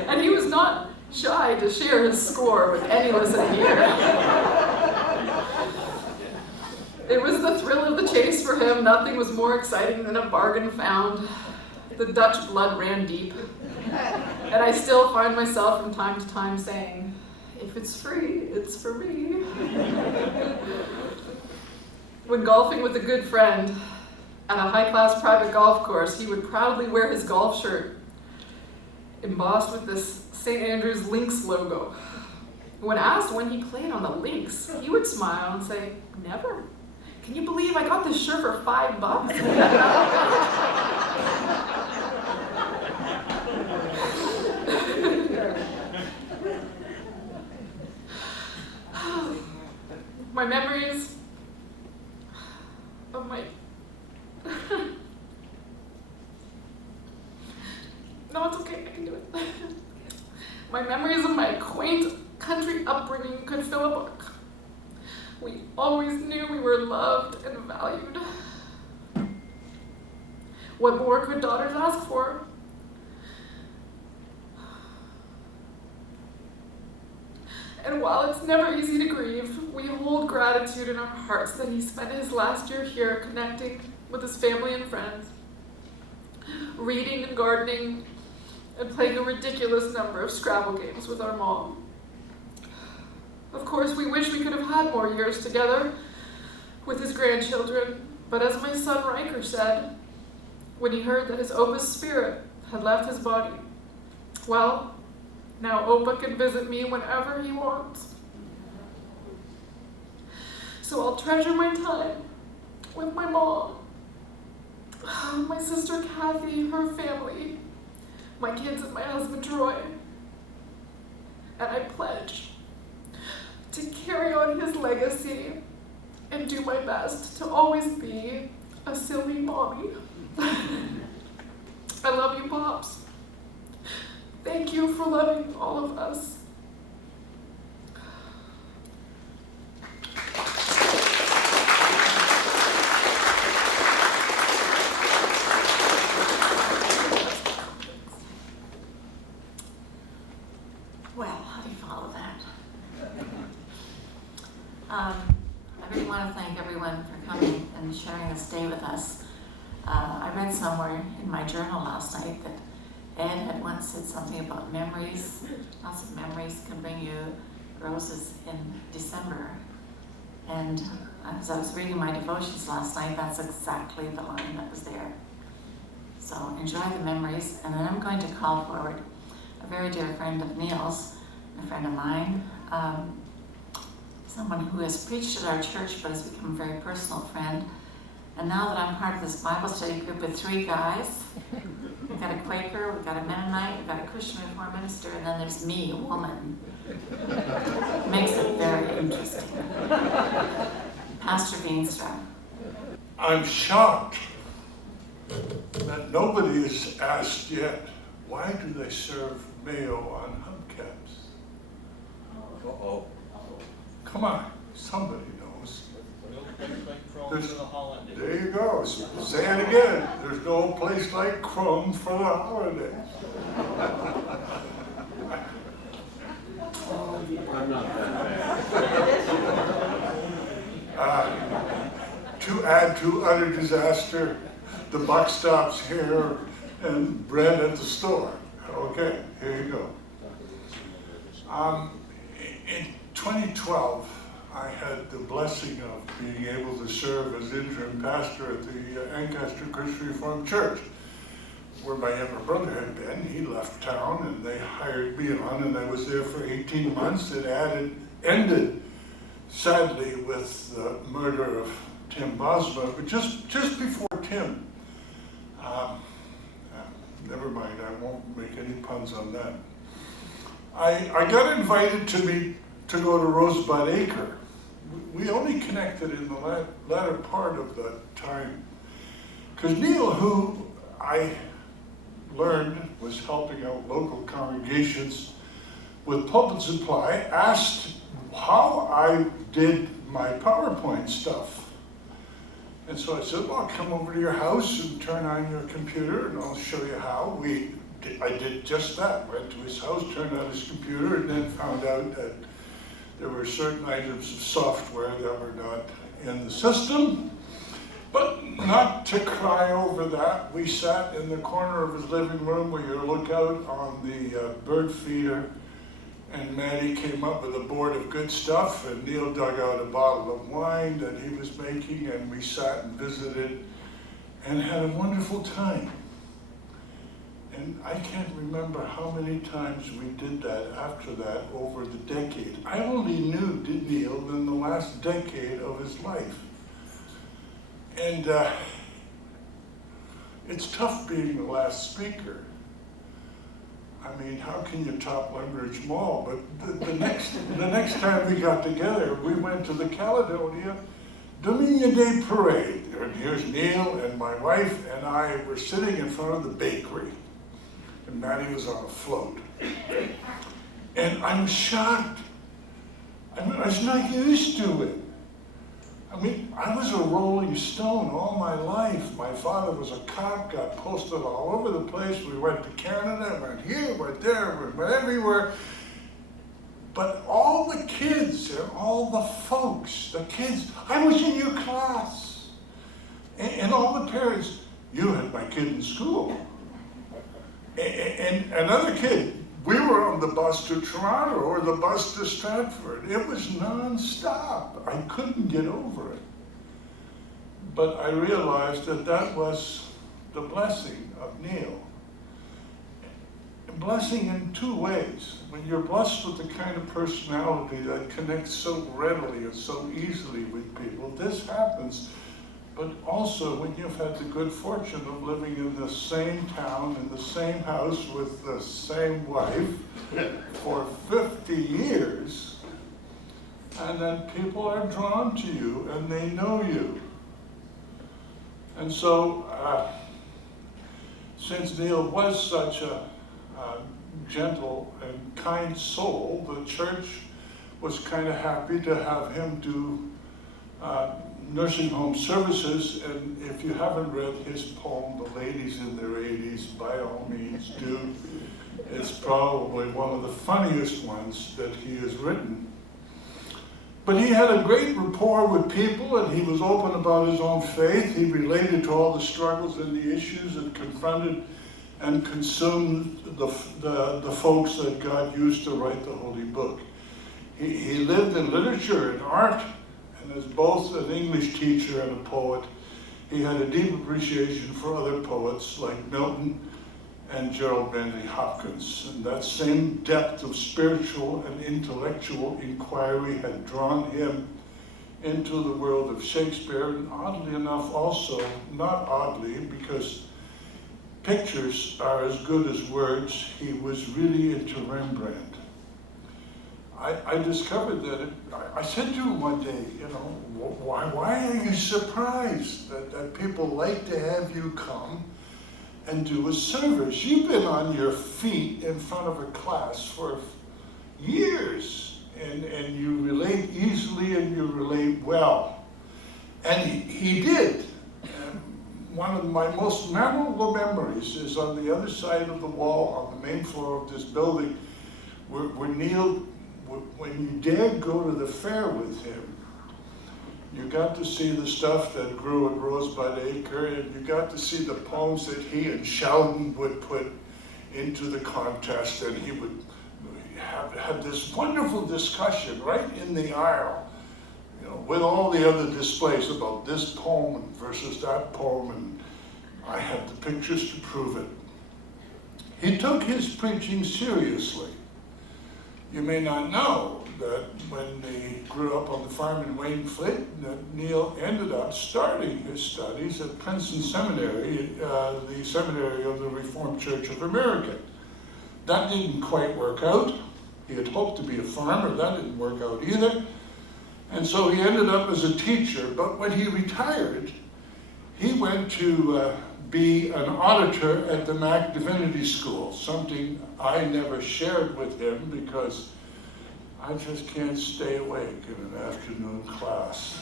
And he was not shy to share his score with any listening ear. It was the thrill of the chase for him. Nothing was more exciting than a bargain found. The Dutch blood ran deep. And I still find myself from time to time saying, if it's free, it's for me. When golfing with a good friend at a high-class private golf course, he would proudly wear his golf shirt embossed with this St. Andrews Lynx logo. When asked when he played on the links, he would smile and say, never. Can you believe I got this shirt for $5? My memories of my... No, it's okay, I can do it. My memories of my quaint country upbringing could fill a book. We always knew we were loved and valued. What more could daughters ask for? And while it's never easy to grieve, we hold gratitude in our hearts that he spent his last year here connecting with his family and friends, reading and gardening, and playing a ridiculous number of Scrabble games with our mom. Of course, we wish we could have had more years together with his grandchildren, but as my son Riker said, when he heard that his Opa's spirit had left his body, well, now Opa can visit me whenever he wants. So I'll treasure my time with my mom my sister Kathy, her family, my kids and my husband Troy. And I pledge to carry on his legacy and do my best to always be a silly mommy. I love you, Pops. Thank you for loving all of us. Well, how do you follow that? I really want to thank everyone for coming and sharing this day with us. I read somewhere in my journal last night that Ed had once said something about memories. Lots of memories can bring you roses in December. And as I was reading my devotions last night, that's exactly the line that was there. So enjoy the memories. And then I'm going to call forward a very dear friend of Neil's, a friend of mine, someone who has preached at our church but has become a very personal friend. And now that I'm part of this Bible study group with 3 guys, we've got a Quaker, we've got a Mennonite, we've got a Christian Reformed minister, and then there's me, a woman. Makes it very interesting. Pastor Beanstra. I'm shocked that nobody has asked yet, why do they serve mayo on hubcaps? Uh-oh. Come on, somebody knows. There's the holiday. There you go. Say it again. There's no place like crumbs for the holidays. I'm not that To add to utter disaster, the buck stops here and bread at the store. Okay, here you go. In 2012, I had the blessing of being able to serve as interim pastor at the Ancaster Christian Reformed Church, where my younger brother had been. He left town and they hired me on, and I was there for 18 months. It ended, sadly, with the murder of Tim Bosma, but just before Tim. Never mind, I won't make any puns on that. I got invited to go to Rosebud Acre. We only connected in the latter part of that time. Because Neil, who I learned was helping out local congregations with pulpit supply, asked how I did my PowerPoint stuff. And so I said, well, I'll come over to your house and turn on your computer and I'll show you how. I did just that. Went to his house, turned on his computer, and then found out that there were certain items of software that were not in the system. But not to cry over that. We sat in the corner of his living room where you look out on the bird feeder, and Maddie came up with a board of good stuff, and Neil dug out a bottle of wine that he was making, and we sat and visited and had a wonderful time. And I can't remember how many times we did that after that over the decade. I only knew Neil in the last decade of his life. And it's tough being the last speaker. I mean, how can you top Langridge Mall? But the next time we got together, we went to the Caledonia Dominion Day Parade. And here's Neil and my wife and I were sitting in front of the bakery. And Maddie was on a float. And I'm shocked. I mean, I was not used to it. I mean, I was a rolling stone all my life. My father was a cop, got posted all over the place. We went to Canada, went here, went there, went everywhere. But all the kids and all the folks, the kids, I was in your class. And all the parents, you had my kid in school. And another kid, we were on the bus to Toronto or the bus to Stratford. It was nonstop. I couldn't get over it. But I realized that that was the blessing of Neil. A blessing in two ways. When you're blessed with the kind of personality that connects so readily and so easily with people, this happens but also when you've had the good fortune of living in the same town, in the same house with the same wife for 50 years, and then people are drawn to you and they know you. And so, since Neil was such a gentle and kind soul, the church was kind of happy to have him do nursing home services. And if you haven't read his poem, The Ladies in Their 80s, by all means do. It's probably one of the funniest ones that he has written. But he had a great rapport with people, and he was open about his own faith. He related to all the struggles and the issues that confronted and consumed the folks that God used to write the Holy Book. He lived in literature and art, and as both an English teacher and a poet, he had a deep appreciation for other poets like Milton and Gerald Manley Hopkins. And that same depth of spiritual and intellectual inquiry had drawn him into the world of Shakespeare, and oddly enough also, not oddly, because pictures are as good as words, he was really into Rembrandt. I discovered that, I said to him one day, you know, why are you surprised that people like to have you come and do a service? You've been on your feet in front of a class for years, and you relate easily and you relate well. And he did. One of my most memorable memories is on the other side of the wall on the main floor of this building, where Neil, when you dared go to the fair with him, you got to see the stuff that grew at Rosebud Acre, and you got to see the poems that he and Sheldon would put into the contest, and he would have this wonderful discussion right in the aisle, you know, with all the other displays about this poem versus that poem, and I had the pictures to prove it. He took his preaching seriously. You may not know that when they grew up on the farm in Waynflete, that Neil ended up starting his studies at Princeton Seminary, the seminary of the Reformed Church of America. That didn't quite work out. He had hoped to be a farmer. That didn't work out either. And so he ended up as a teacher. But when he retired, he went to be an auditor at the Mac Divinity School, something I never shared with him because I just can't stay awake in an afternoon class.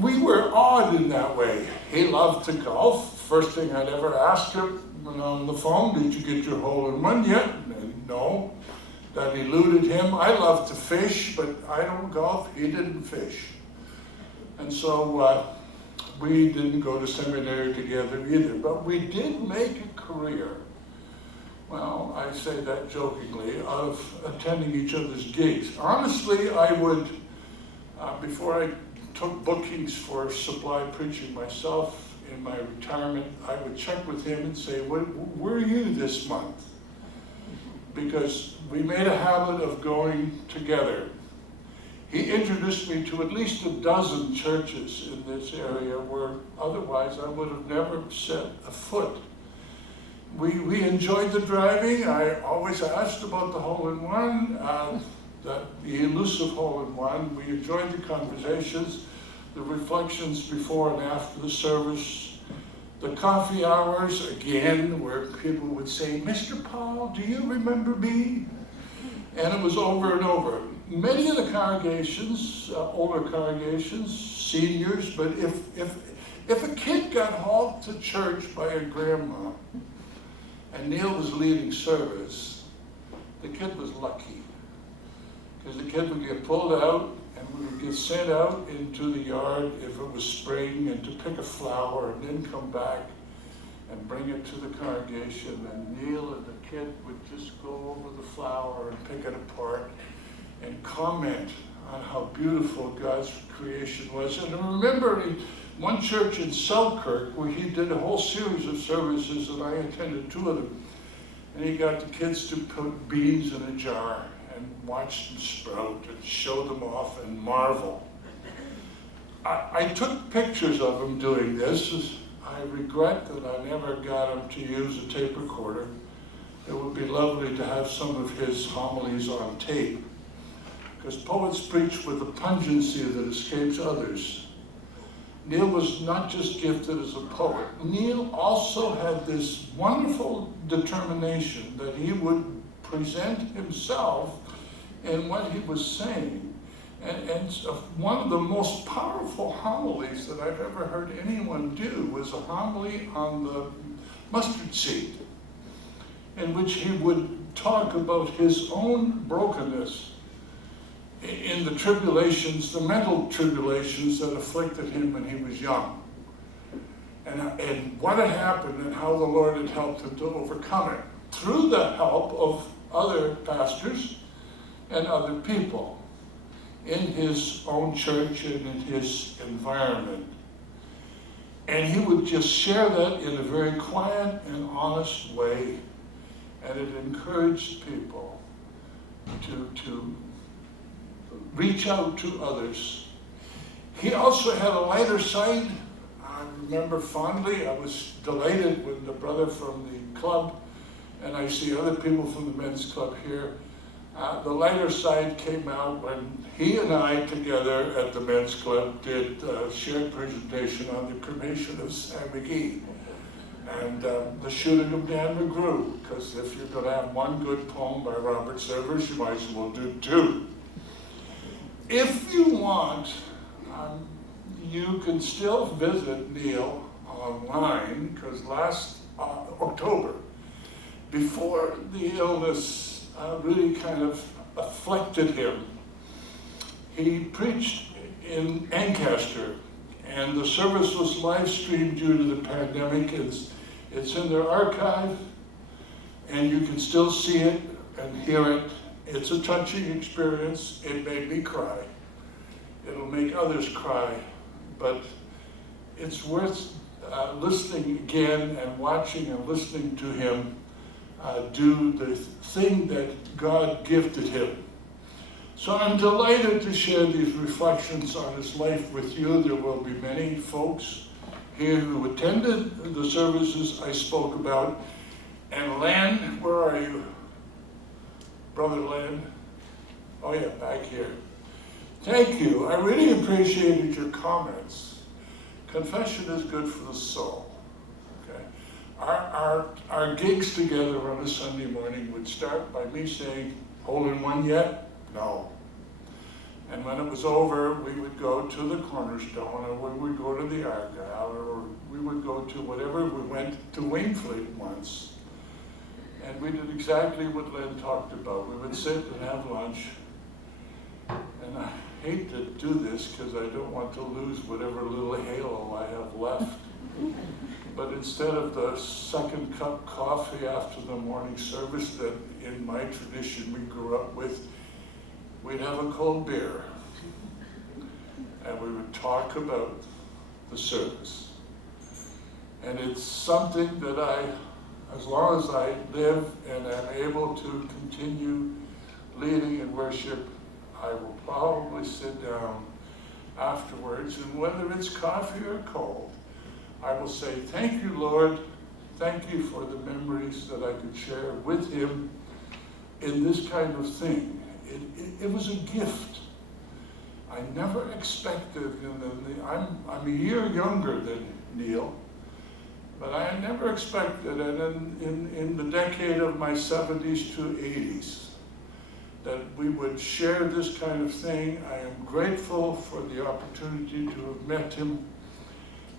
We were odd in that way. He loved to golf. First thing I'd ever ask him when on the phone, did you get your hole-in-one yet? And no, that eluded him. I love to fish, but I don't golf. He didn't fish. And so we didn't go to seminary together either, but we did make a career, well, I say that jokingly, of attending each other's gigs. Honestly, I would, before I took bookings for supply preaching myself in my retirement, I would check with him and say, where are you this month? Because we made a habit of going together. He introduced me to at least a dozen churches in this area where otherwise I would have never set a foot. We enjoyed the driving. I always asked about the hole-in-one, the elusive hole-in-one. We enjoyed the conversations, the reflections before and after the service, the coffee hours, again, where people would say, Mr. Paul, do you remember me? And it was over and over. Many of the congregations, older congregations, seniors, but if a kid got hauled to church by a grandma and Neil was leading service, the kid was lucky. Because the kid would get pulled out and we would get sent out into the yard if it was spring and to pick a flower and then come back and bring it to the congregation, and Neil and the kid would just go over the flower and pick it apart and comment on how beautiful God's creation was. And I remember one church in Selkirk where he did a whole series of services, and I attended 2 of them, and he got the kids to put beans in a jar and watch them sprout and show them off and marvel. I took pictures of him doing this. I regret that I never got him to use a tape recorder. It would be lovely to have some of his homilies on tape, because poets preach with a pungency that escapes others. Neil was not just gifted as a poet. Neil also had this wonderful determination that he would present himself in what he was saying. And one of the most powerful homilies that I've ever heard anyone do was a homily on the mustard seed, in which he would talk about his own brokenness in the tribulations, the mental tribulations that afflicted him when he was young. And what had happened and how the Lord had helped him to overcome it through the help of other pastors and other people in his own church and in his environment. And he would just share that in a very quiet and honest way, and it encouraged people to reach out to others. He also had a lighter side. I remember fondly, I was delighted when the brother from the club, and I see other people from the men's club here, the lighter side came out when he and I together at the men's club did a shared presentation on the cremation of Sam McGee and the shooting of Dan McGrew, because if you're going to have one good poem by Robert Severs, you might as well do two. If you want, you can still visit Neil online, because last October, before the illness really kind of afflicted him, he preached in Ancaster, and the service was live streamed due to the pandemic. It's in their archive, and you can still see it and hear it. It's a touching experience. It made me cry. It'll make others cry, but it's worth listening again and watching and listening to him do the thing that God gifted him. So I'm delighted to share these reflections on his life with you. There will be many folks here who attended the services I spoke about. And Len, where are you? Brother Len? Oh yeah, back here. Thank you. I really appreciated your comments. Confession is good for the soul. Okay? Our gigs together on a Sunday morning would start by me saying, "Hole in one yet?" No. And when it was over, we would go to the Cornerstone, or we would go to the Argyle, or we would go to whatever. We went to Wainfleet once. And we did exactly what Len talked about. We would sit and have lunch. And I hate to do this because I don't want to lose whatever little halo I have left. But instead of the second cup coffee after the morning service that in my tradition we grew up with, we'd have a cold beer. And we would talk about the service. And it's something that as long as I live and am able to continue leading in worship, I will probably sit down afterwards, and whether it's coffee or cold, I will say, "Thank you, Lord. Thank you for the memories that I could share with him in this kind of thing." It was a gift. I never expected, I'm a year younger than Neil, but I never expected, and in the decade of my 70s to 80s, that we would share this kind of thing. I am grateful for the opportunity to have met him.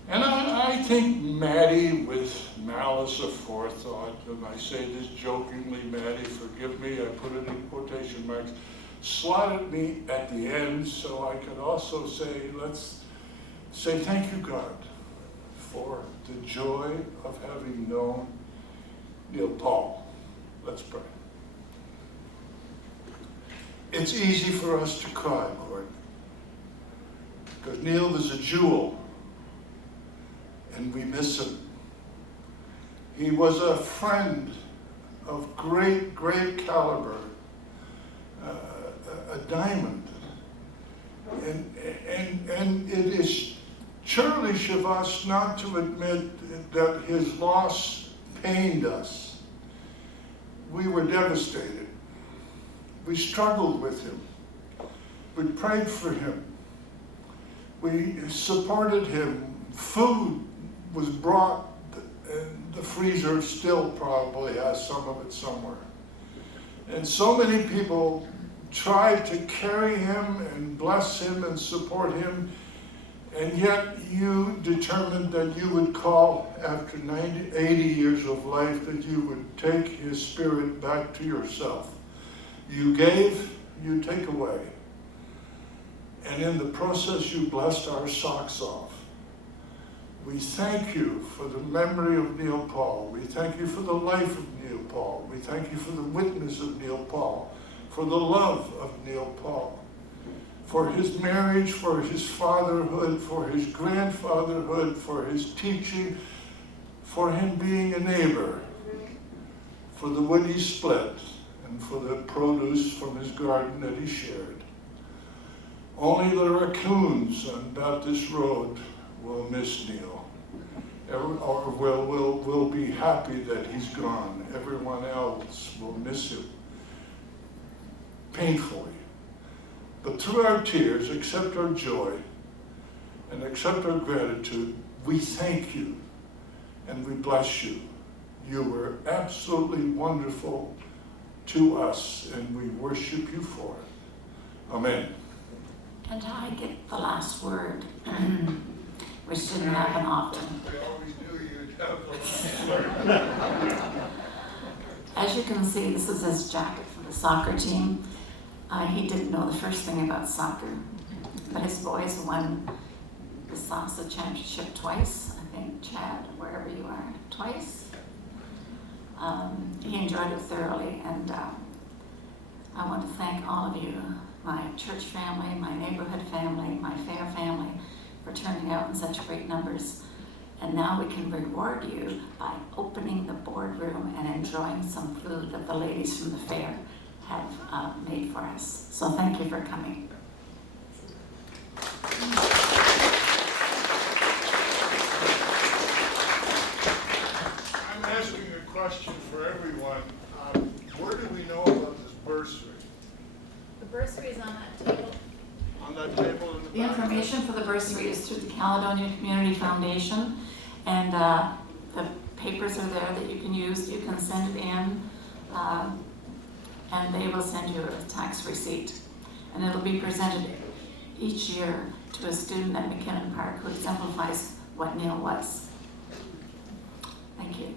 And I think Maddie, with malice aforethought, and I say this jokingly, Maddie, forgive me, I put it in quotation marks, slotted me at the end so I could also say, let's say thank you, God, for the joy of having known Neil Paul. Let's pray. It's easy for us to cry, Lord, because Neil was a jewel, and we miss him. He was a friend of great, great caliber, a diamond. And it is churlish of us not to admit that his loss pained us. We were devastated. We struggled with him. We prayed for him. We supported him. Food was brought, and the freezer still probably has some of it somewhere. And so many people tried to carry him and bless him and support him, and yet you determined that you would call after 80 years of life that you would take his spirit back to yourself. You gave, you take away. And in the process you blessed our socks off. We thank you for the memory of Neil Paul. We thank you for the life of Neil Paul. We thank you for the witness of Neil Paul, for the love of Neil Paul, for his marriage, for his fatherhood, for his grandfatherhood, for his teaching, for him being a neighbor, for the wood he split, and for the produce from his garden that he shared. Only the raccoons on Baptist Road will miss Neil, or will be happy that he's gone. Everyone else will miss him painfully. But through our tears, accept our joy and accept our gratitude. We thank you and we bless you. You were absolutely wonderful to us, and we worship you for it. Amen. And I get the last word, which didn't happen often. I always knew you'd have the last word. As you can see, this is his jacket for the soccer team. He didn't know the first thing about soccer, but his boys won the salsa championship twice. I think, Chad, wherever you are, twice. He enjoyed it thoroughly, and I want to thank all of you, my church family, my neighborhood family, my fair family, for turning out in such great numbers. And now we can reward you by opening the boardroom and enjoying some food that the ladies from the fair have made for us. So thank you for coming. I'm asking a question for everyone. Where do we know about this bursary? The bursary is on that table. On that table in the The back? information for the bursary is through the Caledonia Community Foundation, and the papers are there that you can use. You can send it in, and they will send you a tax receipt. And it'll be presented each year to a student at McKinnon Park who exemplifies what Neil was. Thank you.